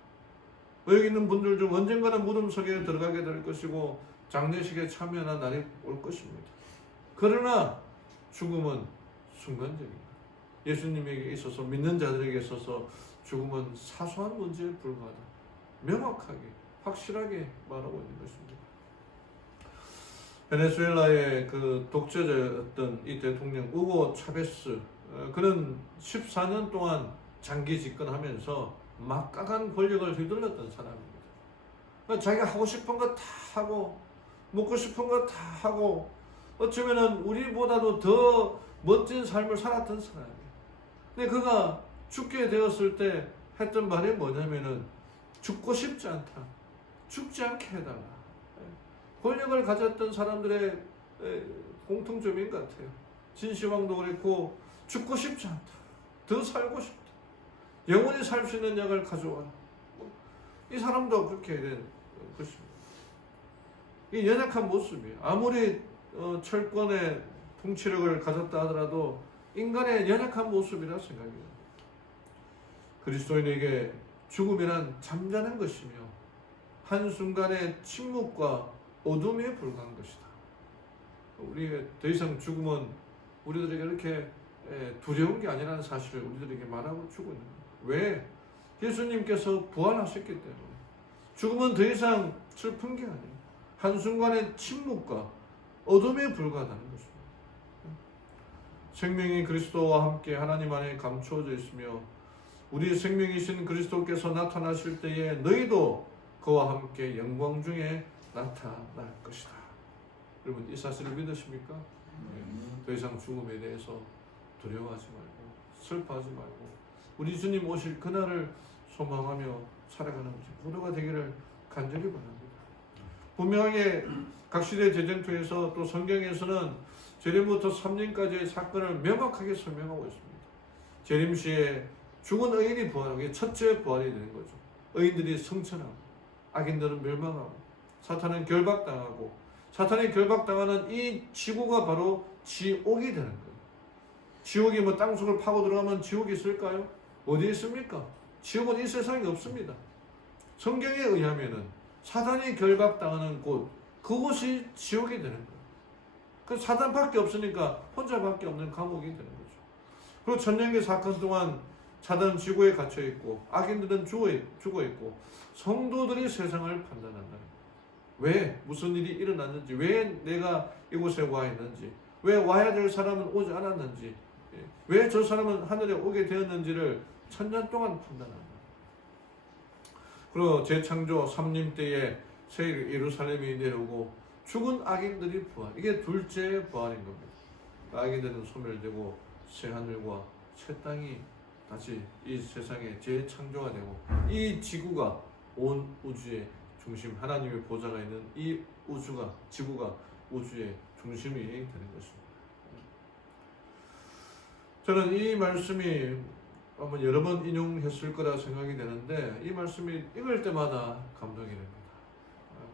여기 있는 분들 중 언젠가는 무덤 속에 들어가게 될 것이고 장례식에 참여하는 날이 올 것입니다. 그러나 죽음은 순간적입니다. 예수님에게 있어서, 믿는 자들에게 있어서 죽음은 사소한 문제에 불과하다. 명확하게, 확실하게 말하고 있는 것입니다. 베네수엘라의 그 독재자였던 이 대통령 우고 차베스, 그는 14년 동안 장기 집권하면서 막강한 권력을 휘둘렀던 사람입니다. 자기가 하고 싶은 거 다 하고, 먹고 싶은 거 다 하고, 어쩌면은 우리보다도 더 멋진 삶을 살았던 사람이에요. 근데 그가 죽게 되었을 때 했던 말이 뭐냐면은, 죽고 싶지 않다. 죽지 않게 해달라. 권력을 가졌던 사람들의 공통점인 것 같아요. 진시황도 그랬고, 죽고 싶지 않다. 더 살고 싶다. 영원히 살 수 있는 약을 가져와라. 이 사람도 그렇게 된 것입니다. 이 연약한 모습이에요. 아무리 철권의 통치력을 가졌다 하더라도 인간의 연약한 모습이라 생각해요. 그리스도인에게 죽음이란 잠자는 것이며 한순간의 침묵과 어둠에 불과한 것이다. 우리의 더 이상 죽음은 우리들에게 이렇게 두려운 게 아니라는 사실을 우리들에게 말하고 주고 있는 거예요. 왜? 예수님께서 부활하셨기 때문에. 죽음은 더 이상 슬픈 게 아니에요. 한순간의 침묵과 어둠에 불과하다는 것입니다. 생명이 그리스도와 함께 하나님 안에 감추어져 있으며 우리 생명이신 그리스도께서 나타나실 때에 너희도 그와 함께 영광 중에 나타날 것이다. 여러분 이 사실을 믿으십니까? 더 이상 죽음에 대해서 두려워하지 말고 슬퍼하지 말고 우리 주님 오실 그날을 소망하며 살아가는 우리 모두가 되기를 간절히 바랍니다. 분명하게 각 시대 재쟁투에서 또 성경에서는 재림부터 3년까지의 사건을 명확하게 설명하고 있습니다. 재림시에 죽은 의인이 부활하고 이게 첫째 부활이 되는 거죠. 의인들이 성천하고 악인들은 멸망하고 사탄은 결박당하고 사탄이 결박당하는 이 지구가 바로 지옥이 되는 거예요. 지옥이 뭐 땅속을 파고 들어가면 지옥이 있을까요? 어디에 있습니까? 지옥은 이 세상에 없습니다. 성경에 의하면은 사탄이 결박당하는 곳, 그곳이 지옥이 되는 거예요. 그 사탄밖에 없으니까 혼자밖에 없는 감옥이 되는 거죠. 그리고 천년기 사건 동안 사탄은 지구에 갇혀 있고 악인들은 죽어 있고 성도들이 세상을 판단한다. 왜 무슨 일이 일어났는지, 왜 내가 이곳에 와 있는지, 왜 와야 될 사람은 오지 않았는지, 왜 저 사람은 하늘에 오게 되었는지를 천년 동안 판단한다. 그리고 재창조 3님 때에 새 예루살렘이 내려오고 죽은 악인들이 부활. 이게 둘째 부활인 겁니다. 악인들은 소멸되고 새 하늘과 새 땅이 다시 이 세상에 재창조가 되고 이 지구가 온 우주의 중심, 하나님의 보좌가 있는 이 우주가, 지구가 우주의 중심이 되는 것입니다. 저는 이 말씀이 아마 여러 번 인용했을 거라 생각이 되는데 이 말씀이 읽을 때마다 감동이 됩니다.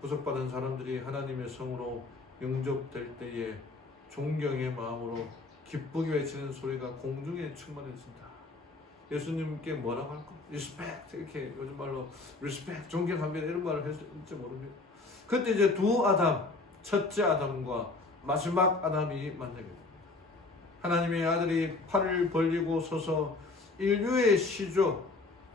구속받은 사람들이 하나님의 성으로 영접될 때에 존경의 마음으로 기쁘게 외치는 소리가 공중에 충만해진다. 예수님께 뭐라고 할까? 리스펙트, 이렇게 요즘 말로 리스펙트, 존경합니다 이런 말을 했을지 모릅니다. 그때 이제 두 아담, 첫째 아담과 마지막 아담이 만나게 됩니다. 하나님의 아들이 팔을 벌리고 서서 인류의 시조,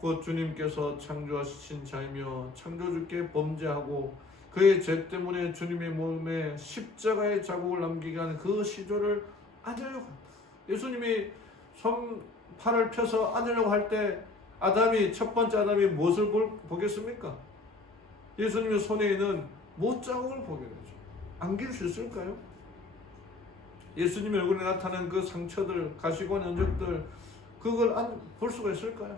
곧 주님께서 창조하신 자이며 창조주께 범죄하고 그의 죄 때문에 주님의 몸에 십자가의 자국을 남기게 하는 그 시조를 안으려고 한다. 예수님이 팔을 펴서 안으려고 할 때 아담이, 첫 번째 아담이 무엇을 보겠습니까? 예수님의 손에 있는 못자국을 보게 되죠. 안길 수 있을까요? 예수님의 얼굴에 나타난 그 상처들, 가시관 흔적들, 그걸 볼 수가 있을까요?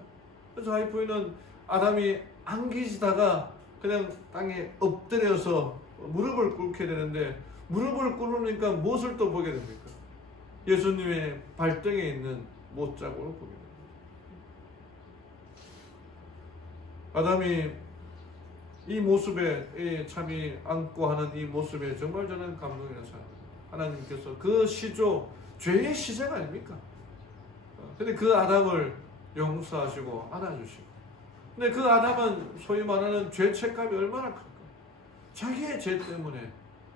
그래서 하이프이는 아담이 안기시다가 그냥 땅에 엎드려서 무릎을 꿇게 되는데 무릎을 꿇으니까 무엇을 또 보게 됩니까? 예수님의 발등에 있는 못자국을 보게 됩니다. 아담이 이 모습에 참이 안고 하는 이 모습에 정말 저는 감동이라는 생각합니다. 하나님께서 그 시조, 죄의 시작 아닙니까? 근데 그 아담을 용서하시고 안아주시고, 근데 그 아담은 소위 말하는 죄 책감이 얼마나 클까? 자기의 죄 때문에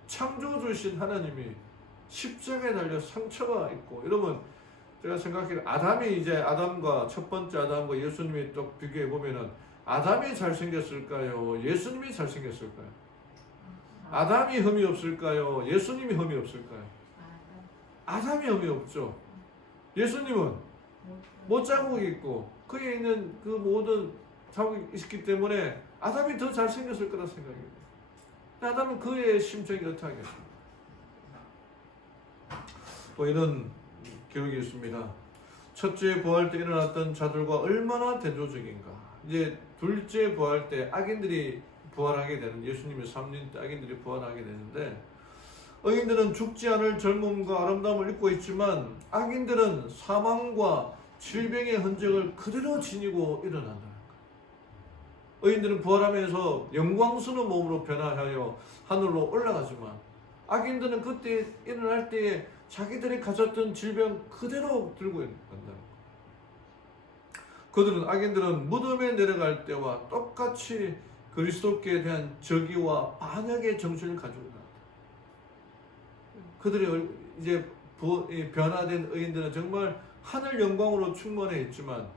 창조주신 하나님이 십자가에 달려 상처가 있고 여러분 제가 생각해요. 아담이 이제 아담과 첫 번째 아담과 예수님이 또 비교해 보면은 아담이 잘생겼을까요? 예수님이 잘생겼을까요? 아담이 흠이 없을까요? 예수님이 흠이 없을까요? 아담이 흠이 없죠. 예수님은 못 자국이 있고 그에 있는 그 모든 자국이 있기 때문에 아담이 더 잘생겼을 거라 생각해요. 아담은 그의 심정이 어떻게 하겠습니까? 또 이런 기록이 있습니다. 첫째 부활 때 일어났던 자들과 얼마나 대조적인가. 이제 둘째 부활 때 악인들이 부활하게 되는, 예수님의 3년 때 악인들이 부활하게 되는데 의인들은 죽지 않을 젊음과 아름다움을 입고 있지만 악인들은 사망과 질병의 흔적을 그대로 지니고 일어난다는 거예요. 의인들은 부활하면서 영광스러운 몸으로 변화하여 하늘로 올라가지만 악인들은 그때 일어날 때에 자기들이 가졌던 질병 그대로 들고 간다는 거예요. 악인들은 무덤에 내려갈 때와 똑같이 그리스도께 대한 저기와 반역의 정신을 가지고 있다. 그들의 이제 변화된 의인들은 정말 하늘 영광으로 충만해 있지만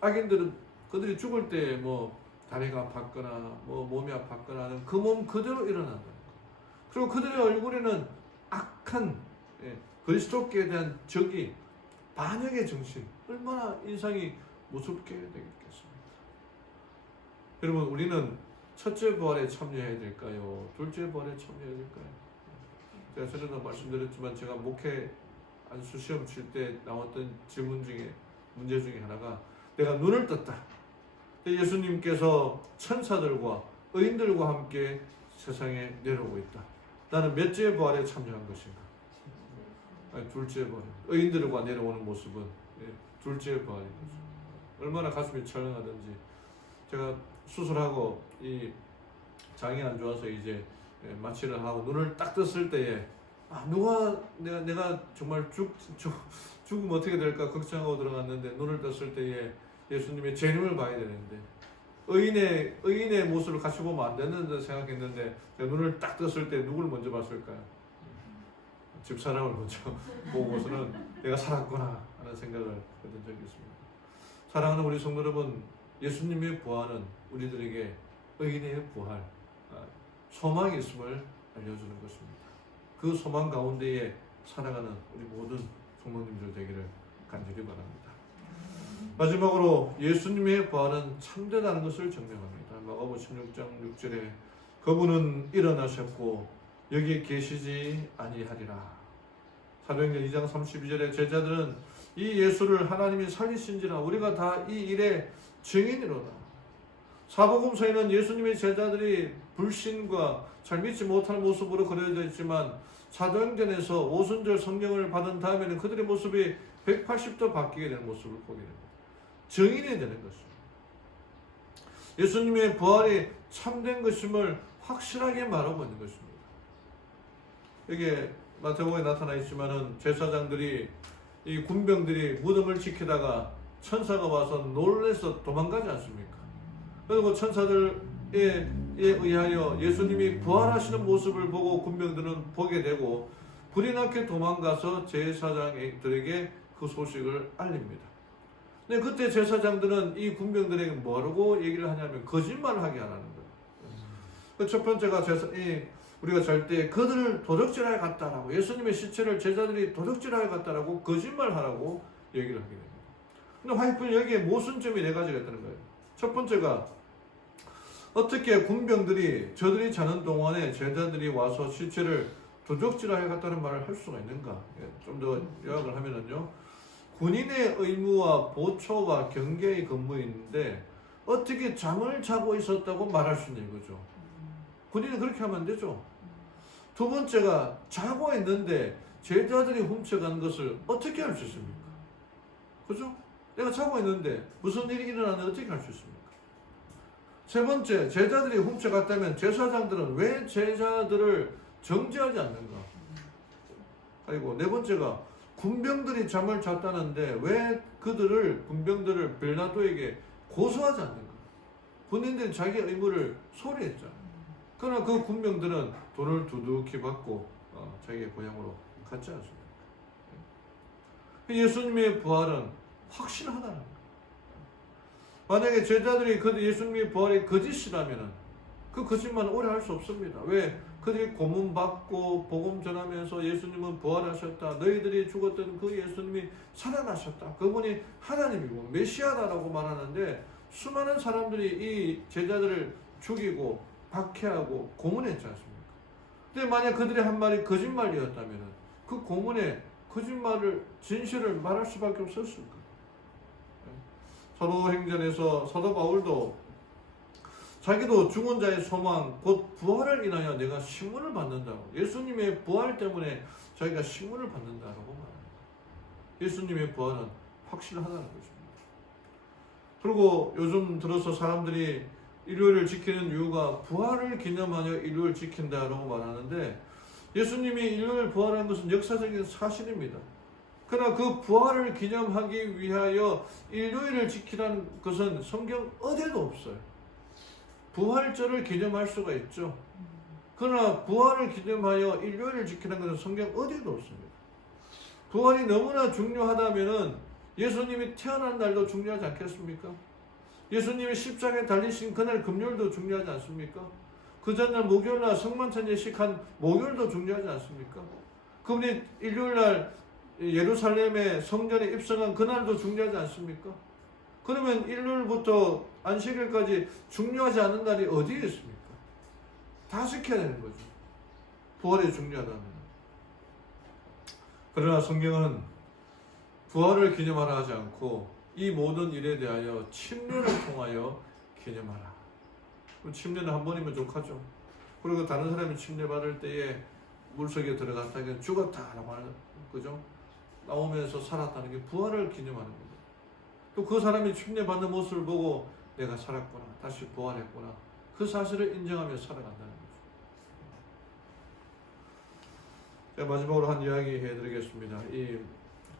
악인들은 그들이 죽을 때 뭐 다리가 아팠거나 뭐 몸이 아팠거나 하는 그 몸 그대로 일어난다는 거예요. 그리고 그들의 얼굴에는 악한 그리스도께 대한 적이 반역의 정신, 얼마나 인상이 무섭게 되겠습니까? 여러분, 우리는 첫째 부활에 참여해야 될까요? 둘째 부활에 참여해야 될까요? 제가 전에도 말씀드렸지만 제가 목회 안수 시험 칠 때 나왔던 질문 중에 문제 중에 하나가 내가 눈을 떴다. 예수님께서 천사들과 의인들과 함께 세상에 내려오고 있다. 나는 몇째 부활에 참여한 것인가? 아니, 둘째 부활. 의인들과 내려오는 모습은 둘째 부활인 거죠. 얼마나 가슴이 철렁하든지. 제가 수술하고 이 장이 안 좋아서 이제 마취를 하고 눈을 딱 떴을 때에 누가 내가 정말 죽으면 어떻게 될까 걱정하고 들어갔는데 눈을 떴을 때에 예수님의 재림을 봐야 되는데 의인의 모습을 같이 보면 안 된다고 생각했는데 제가 눈을 딱 떴을 때 누굴 먼저 봤을까요? 집사람을 먼저 보고서는 내가 살았구나 하는 생각을 했던 적이 있습니다. 사랑하는 우리 성도 여러분, 예수님의 부활은 우리들에게 의인의 부활, 소망이 있음을 알려주는 것입니다. 그 소망 가운데에 살아가는 우리 모든 성도님들 되기를 간절히 바랍니다. 마지막으로 예수님의 부활은 참되다는 것을 증명합니다. 마가복음 16장 6절에 그분은 일어나셨고 여기 계시지 아니하리라. 사도행전 2장 32절에 제자들은 이 예수를 하나님이 살리신지라 우리가 다 이 일의 증인이로다. 사복음서에는 예수님의 제자들이 불신과 잘 믿지 못하는 모습으로 그려져 있지만 사도행전에서 오순절 성령을 받은 다음에는 그들의 모습이 180도 바뀌게 되는 모습을 보게 됩니다. 증인이 되는 것입니다. 예수님의 부활이 참된 것임을 확실하게 말하고 있는 것입니다. 여기에 마태복음에 나타나 있지만은 제사장들이 이 군병들이 무덤을 지키다가 천사가 와서 놀래서 도망가지 않습니까? 그리고 천사들에 의하여 예수님이 부활하시는 모습을 보고 군병들은 보게 되고 불이 나게 도망가서 제사장들에게 그 소식을 알립니다. 근데 그때 제사장들은 이 군병들에게 뭐라고 얘기를 하냐면 거짓말을 하게 하라는 거예요. 첫 번째가 우리가 잘 때 그들을 도적질하여 갔다라고, 예수님의 시체를 제자들이 도적질하여 갔다라고 거짓말하라고 얘기를 하게 됩니다. 근데 화이프는 여기에 모순점이 4가지가 있다는 거예요. 첫 번째가 어떻게 군병들이 저들이 자는 동안에 제자들이 와서 시체를 도적질하여 갔다는 말을 할 수가 있는가? 좀 더 요약을 하면은요, 군인의 의무와 보초와 경계의 근무인데 어떻게 잠을 자고 있었다고 말할 수 있는 거죠. 군인은 그렇게 하면 안 되죠. 두 번째가 자고 있는데 제자들이 훔쳐간 것을 어떻게 할 수 있습니까? 그죠? 내가 자고 있는데 무슨 일이 일어나는데 어떻게 할 수 있습니까? 세 번째, 제자들이 훔쳐갔다면 제사장들은 왜 제자들을 정죄하지 않는가? 그리고 네 번째가 군병들이 잠을 잤다는데 왜 군병들을 빌라도에게 고소하지 않는가? 군인들이 자기 의무를 소홀히 했잖아요. 그러나 그 군병들은 돈을 두둑히 받고 자기의 고향으로 갔지 않습니까? 예수님의 부활은 확실하다는 거예요. 만약에 제자들이 그 예수님의 부활이 거짓이라면 그 거짓말은 오래 할 수 없습니다. 왜? 그들이 고문받고 복음 전하면서 예수님은 부활하셨다. 너희들이 죽었던 그 예수님이 살아나셨다. 그분이 하나님이고 메시아다라고 말하는데 수많은 사람들이 이 제자들을 죽이고 박해하고 고문했지 않습니까? 근데 만약 그들의 한 말이 거짓말이었다면 그 고문에 거짓말을 진실을 말할 수밖에 없었을 거예요. 사도행전에서 사도 바울도 자기도 죽은 자의 소망 곧 부활을 인하여 내가 신문을 받는다고, 예수님의 부활 때문에 자기가 신문을 받는다라고 말합니다. 예수님의 부활은 확실하다는 것입니다. 그리고 요즘 들어서 사람들이 일요일을 지키는 이유가 부활을 기념하여 일요일을 지킨다라고 말하는데, 예수님이 일요일 부활한 것은 역사적인 사실입니다. 그러나 그 부활을 기념하기 위하여 일요일을 지키라는 것은 성경 어디에도 없어요. 부활절을 기념할 수가 있죠. 그러나 부활을 기념하여 일요일을 지키는 것은 성경 어디에도 없습니다. 부활이 너무나 중요하다면 예수님이 태어난 날도 중요하지 않겠습니까? 예수님이 십자가에 달리신 그날 금요일도 중요하지 않습니까? 그 전날 목요일날 성만찬 예식한 목요일도 중요하지 않습니까? 그분이 일요일날 예루살렘의 성전에 입성한 그날도 중요하지 않습니까? 그러면 일요일부터 안식일까지 중요하지 않은 날이 어디에 있습니까? 다 지켜야 되는 거죠. 부활이 중요하다면. 그러나 성경은 부활을 기념하라 하지 않고 이 모든 일에 대하여 침례를 통하여 기념하라. 침례는 한 번이면 족하죠. 그리고 다른 사람이 침례 받을 때에 물속에 들어갔다가 죽었다라고 하는 거죠. 나오면서 살았다는 게 부활을 기념하는 거죠. 또 그 사람이 침례 받는 모습을 보고 내가 살았구나, 다시 부활했구나, 그 사실을 인정하며 살아간다는 거죠. 마지막으로 한 이야기 해드리겠습니다. 이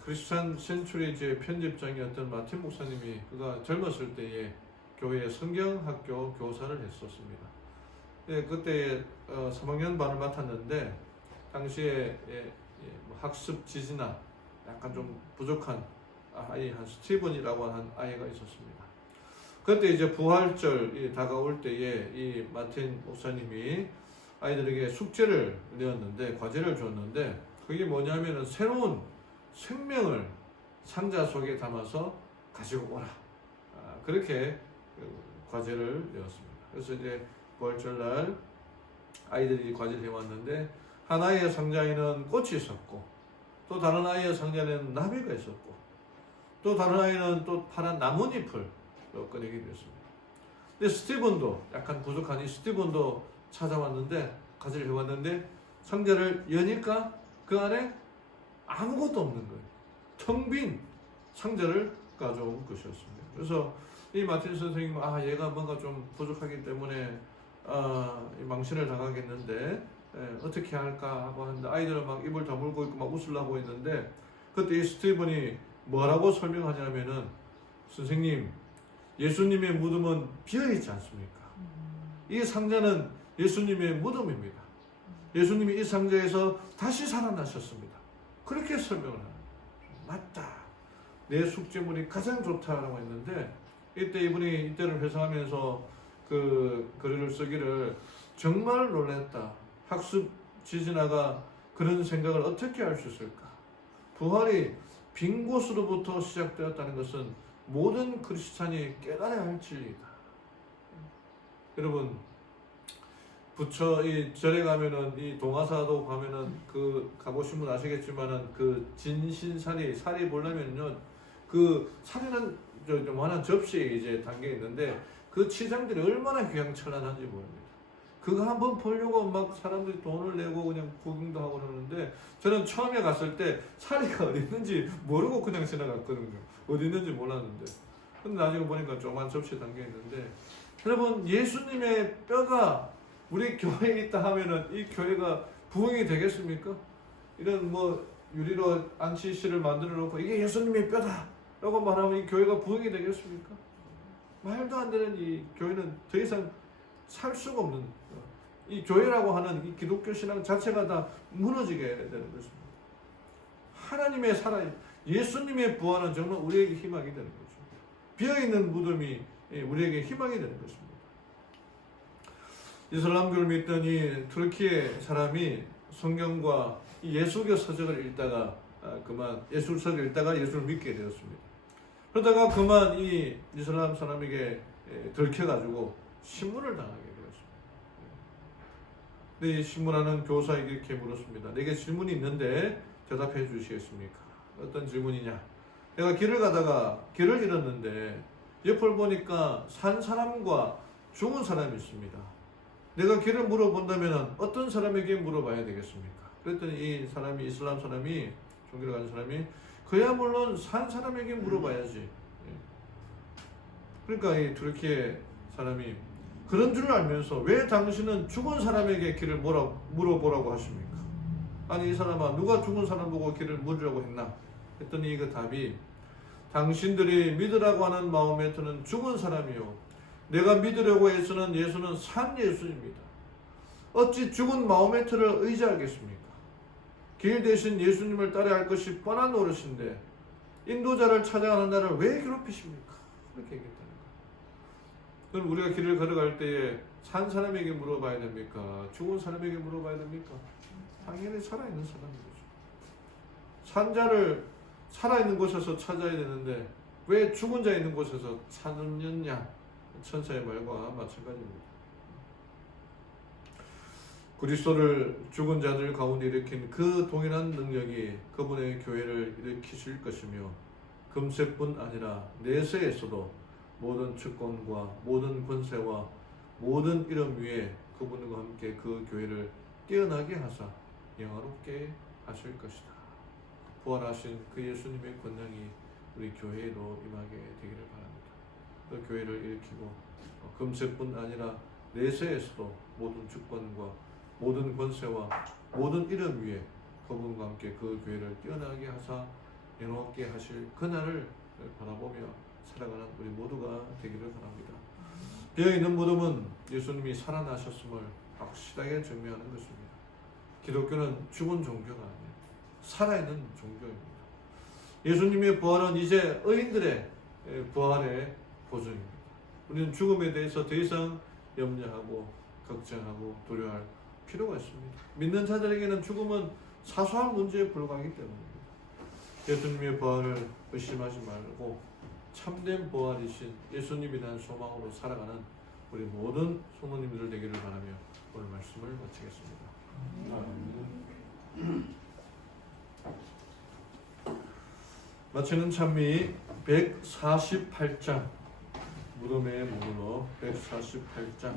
크리스찬 센츄리지의 편집장이었던 마틴 목사님이 그가 젊었을 때에 교회에 성경학교 교사를 했었습니다. 그때 3학년 반을 맡았는데 당시에 학습 지지나 약간 좀 부족한 아이 한 스티븐이라고 하는 아이가 있었습니다. 그때 이제 부활절이 다가올 때에 이 마틴 목사님이 아이들에게 숙제를 내었는데, 과제를 줬는데, 그게 뭐냐면은 새로운 생명을 상자 속에 담아서 가지고 오라. 그렇게 과제를 내었습니다. 그래서 이제 부활절날 아이들이 과제를 해왔는데, 한 아이의 상자에는 꽃이 있었고, 또 다른 아이의 상자에는 나비가 있었고, 또 다른 아이는 또 파란 나뭇잎을 꺼내기로 했습니다. 근데 스티븐도 약간 부족하니 스티븐도 찾아왔는데, 과제를 해왔는데, 상자를 여니까 그 안에 아무것도 없는 거예요. 텅 빈 상자를 가져온 것이었습니다. 그래서 이 마틴 선생님은 얘가 뭔가 좀 부족하기 때문에 망신을 당하겠는데 어떻게 할까 하고 하는데, 아이들은 막 입을 다물고 있고 막 웃으려고 했는데, 그때 이 스티븐이 뭐라고 설명하냐면은, 선생님, 예수님의 무덤은 비어있지 않습니까? 이 상자는 예수님의 무덤입니다. 예수님이 이 상자에서 다시 살아나셨습니다. 그렇게 설명을 합니다. 맞다, 내 숙제물이 가장 좋다라고 했는데, 이때 이분이 이때를 회상하면서 그 글을 쓰기를 정말 놀랐다. 학습 지진아가 그런 생각을 어떻게 할 수 있을까? 부활이 빈 곳으로부터 시작되었다는 것은 모든 크리스찬이 깨달아야 할 진리이다. 여러분, 부처 이 절에 가면은, 이 동화사도 가면은 그 가보신 분 아시겠지만은 그 진신사리, 살이 보려면요, 그 사리는 요만한 접시에 이제 담겨 있는데 그 치장들이 얼마나 휘황찬란한지 모릅니다. 그거 한번 보려고 막 사람들이 돈을 내고 그냥 구경도 하고 그러는데, 저는 처음에 갔을 때 사리가 어디 있는지 모르고 그냥 지나갔거든요. 어디 있는지 몰랐는데. 근데 나중에 보니까 조그만 접시에 담겨 있는데, 여러분, 예수님의 뼈가 우리 교회에 있다 하면은 이 교회가 부흥이 되겠습니까? 이런 뭐 유리로 안치실을 만들어 놓고 이게 예수님의 뼈다 라고 말하면 이 교회가 부흥이 되겠습니까? 말도 안 되는 이 교회는 더 이상 살 수가 없는, 이 교회라고 하는 이 기독교 신앙 자체가 다 무너지게 되는 것입니다. 하나님의 예수님의 부활은 정말 우리에게 희망이 되는 거죠. 비어있는 무덤이 우리에게 희망이 되는 것입니다. 이슬람교를 믿던 이 터키의 사람이 성경과 예수교 서적을 읽다가 예수를 믿게 되었습니다. 그러다가 그만 이 이슬람 사람에게 들켜가지고 신문을 당하게 되었습니다. 근데 이 신문하는 교사에게 이렇게 물었습니다. 내게 질문이 있는데 대답해 주시겠습니까? 어떤 질문이냐? 내가 길을 가다가 길을 잃었는데 옆을 보니까 산 사람과 죽은 사람이 있습니다. 내가 길을 물어본다면 어떤 사람에게 물어봐야 되겠습니까? 그랬더니 이 사람이, 이슬람 사람이, 종교를 가진 사람이, 그야 물론 산 사람에게 물어봐야지. 그러니까 이 투르키의 사람이, 그런 줄 알면서 왜 당신은 죽은 사람에게 길을 물어보라고 하십니까? 아니 이 사람아, 누가 죽은 사람 보고 길을 물으라고 했나? 했더니 그 답이, 당신들이 믿으라고 하는 마호메트는 죽은 사람이요, 내가 믿으려고 해서는 예수는 산 예수입니다. 어찌 죽은 마호메트를 의지하겠습니까? 길 대신 예수님을 따라야 할 것이 뻔한 노릇인데 인도자를 찾아가는 나를 왜 괴롭히십니까? 그렇게 얘기했다는 거예요. 그럼 우리가 길을 걸어갈 때에 산 사람에게 물어봐야 됩니까? 죽은 사람에게 물어봐야 됩니까? 당연히 살아있는 사람인 거죠. 산자를 살아있는 곳에서 찾아야 되는데 왜 죽은 자 있는 곳에서 찾느냐? 천사의 말과 마찬가지입니다. 그리스도를 죽은 자들 가운데 일으킨 그 동일한 능력이 그분의 교회를 일으키실 것이며, 금세뿐 아니라 내세에서도 모든 주권과 모든 권세와 모든 이름 위에 그분과 함께 그 교회를 뛰어나게 하사 영화롭게 하실 것이다. 부활하신 그 예수님의 권능이 우리 교회에도 임하게 되기를 바랍니다. 그 교회를 일으키고 금세뿐 아니라 내세에서도 모든 주권과 모든 권세와 모든 이름 위에 그분과 함께 그 교회를 뛰어나게 하사 영원하게 하실 그날을 바라보며 살아가는 우리 모두가 되기를 바랍니다. 비어있는 무덤은 예수님이 살아나셨음을 확실하게 증명하는 것입니다. 기독교는 죽은 종교가 아니에요. 살아있는 종교입니다. 예수님의 부활은 이제 의인들의 부활의 보증입니다. 우리는 죽음에 대해서 더 이상 염려하고 걱정하고 두려워할 필요가 있습니다. 믿는 자들에게는 죽음은 사소한 문제에 불과하기 때문입니다. 예수님의 부활을 의심하지 말고 참된 부활이신 예수님에 대한 소망으로 살아가는 우리 모든 성도님들 되기를 바라며 오늘 말씀을 마치겠습니다. 마치는 찬미 148장, 무덤의 문으로 148장.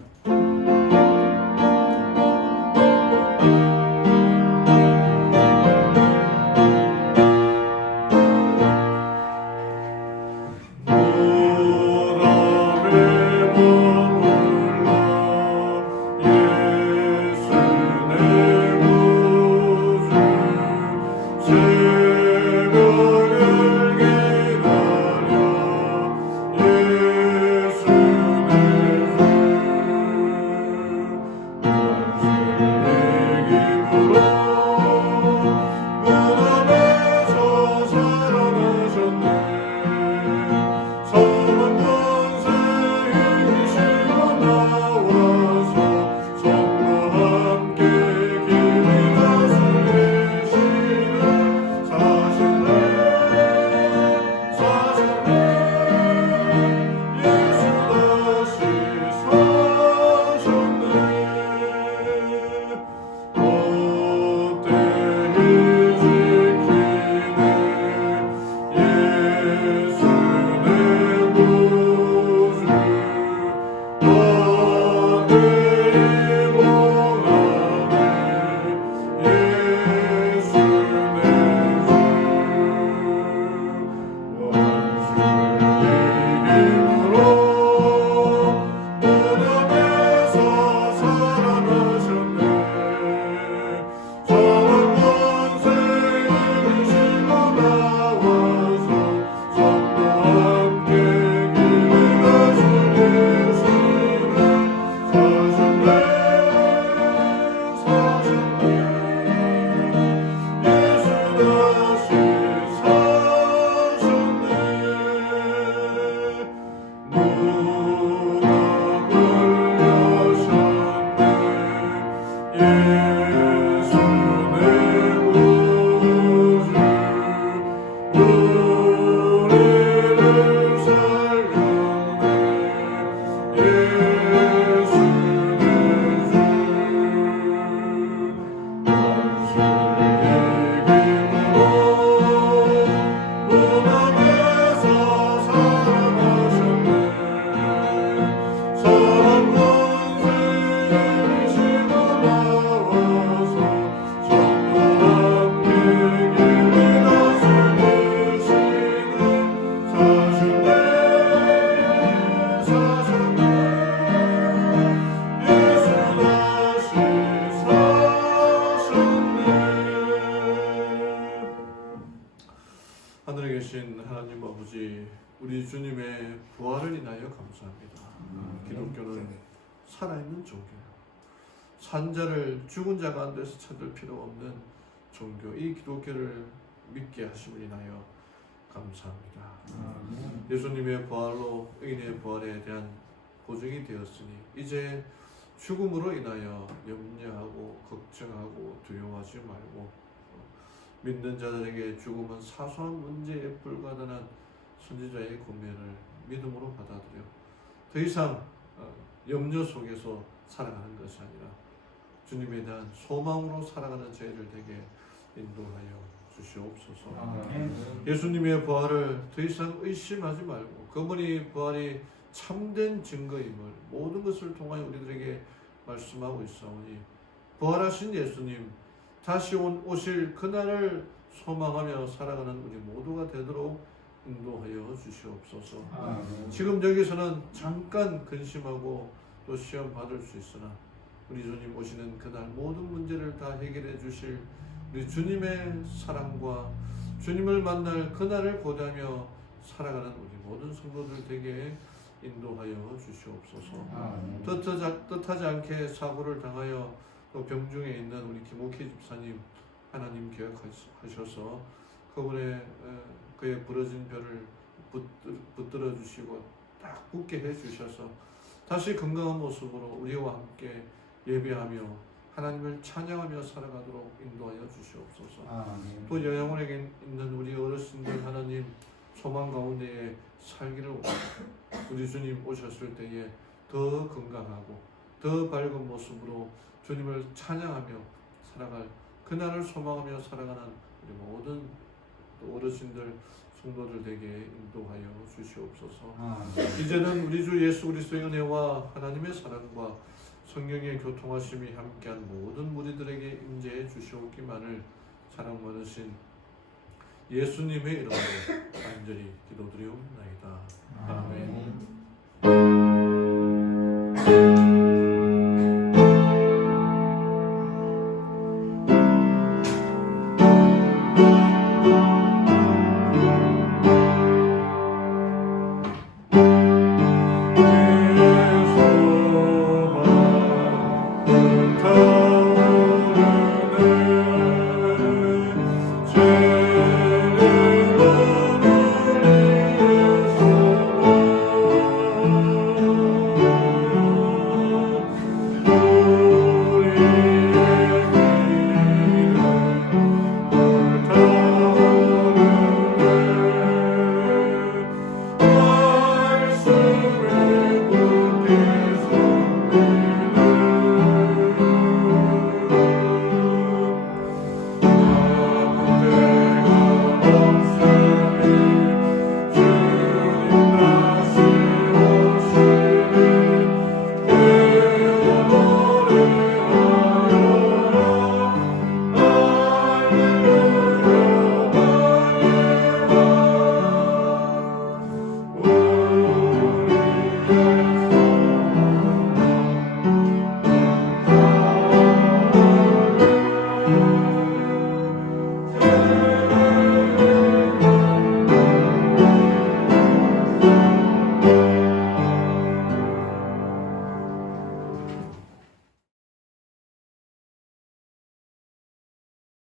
하나님 아버지, 우리 주님의 부활을 인하여 감사합니다. 기독교는 살아있는 종교예요. 산 자를 죽은 자 가운데서 찾을 필요 없는 종교, 이 기독교를 믿게 하심을 인하여 감사합니다. 예수님의 부활로 의인의 부활에 대한 보증이 되었으니 이제 죽음으로 인하여 염려하고 걱정하고 두려워하지 말고 믿는 자들에게 죽음은 사소한 문제에 불과하다는 선지자의 권면을 믿음으로 받아들여 더 이상 염려 속에서 살아가는 것이 아니라 주님에 대한 소망으로 살아가는 저희를 되게 인도하여 주시옵소서. 예수님의 부활을 더 이상 의심하지 말고 그분이 부활이 참된 증거임을 모든 것을 통하여 우리들에게 말씀하고 있사오니 부활하신 예수님 다시 오실 그날을 소망하며 살아가는 우리 모두가 되도록 인도하여 주시옵소서. 지금 여기서는 잠깐 근심하고 또 시험 받을 수 있으나 우리 주님 오시는 그날 모든 문제를 다 해결해 주실 우리 주님의 사랑과 주님을 만날 그날을 고대하며 살아가는 우리 모든 성도들 되게 인도하여 주시옵소서. 뜻하지 않게 사고를 당하여 또 병중에 있는 우리 김옥희 집사님 하나님 기억하셔서 그의 부러진 뼈를 붙들어 주시고 딱 붙게 해 주셔서 다시 건강한 모습으로 우리와 함께 예배하며 하나님을 찬양하며 살아가도록 인도하여 주시옵소서. 또 영양원에 있는 우리 어르신들 하나님 소망 가운데에 살기를 원합니다. 우리 주님 오셨을 때에 더 건강하고 더 밝은 모습으로 주님을 찬양하며 살아갈 그날을 소망하며 살아가는 우리 모든 어르신들 성도들 되게 인도하여 주시옵소서. 이제는 우리 주 예수 그리스도의 은혜와 하나님의 사랑과 성령의 교통하심이 함께한 모든 무리들에게 임재해 주시옵기만을 사랑 받으신 예수님의 이름으로 간절히 기도드리옵나이다. 아멘.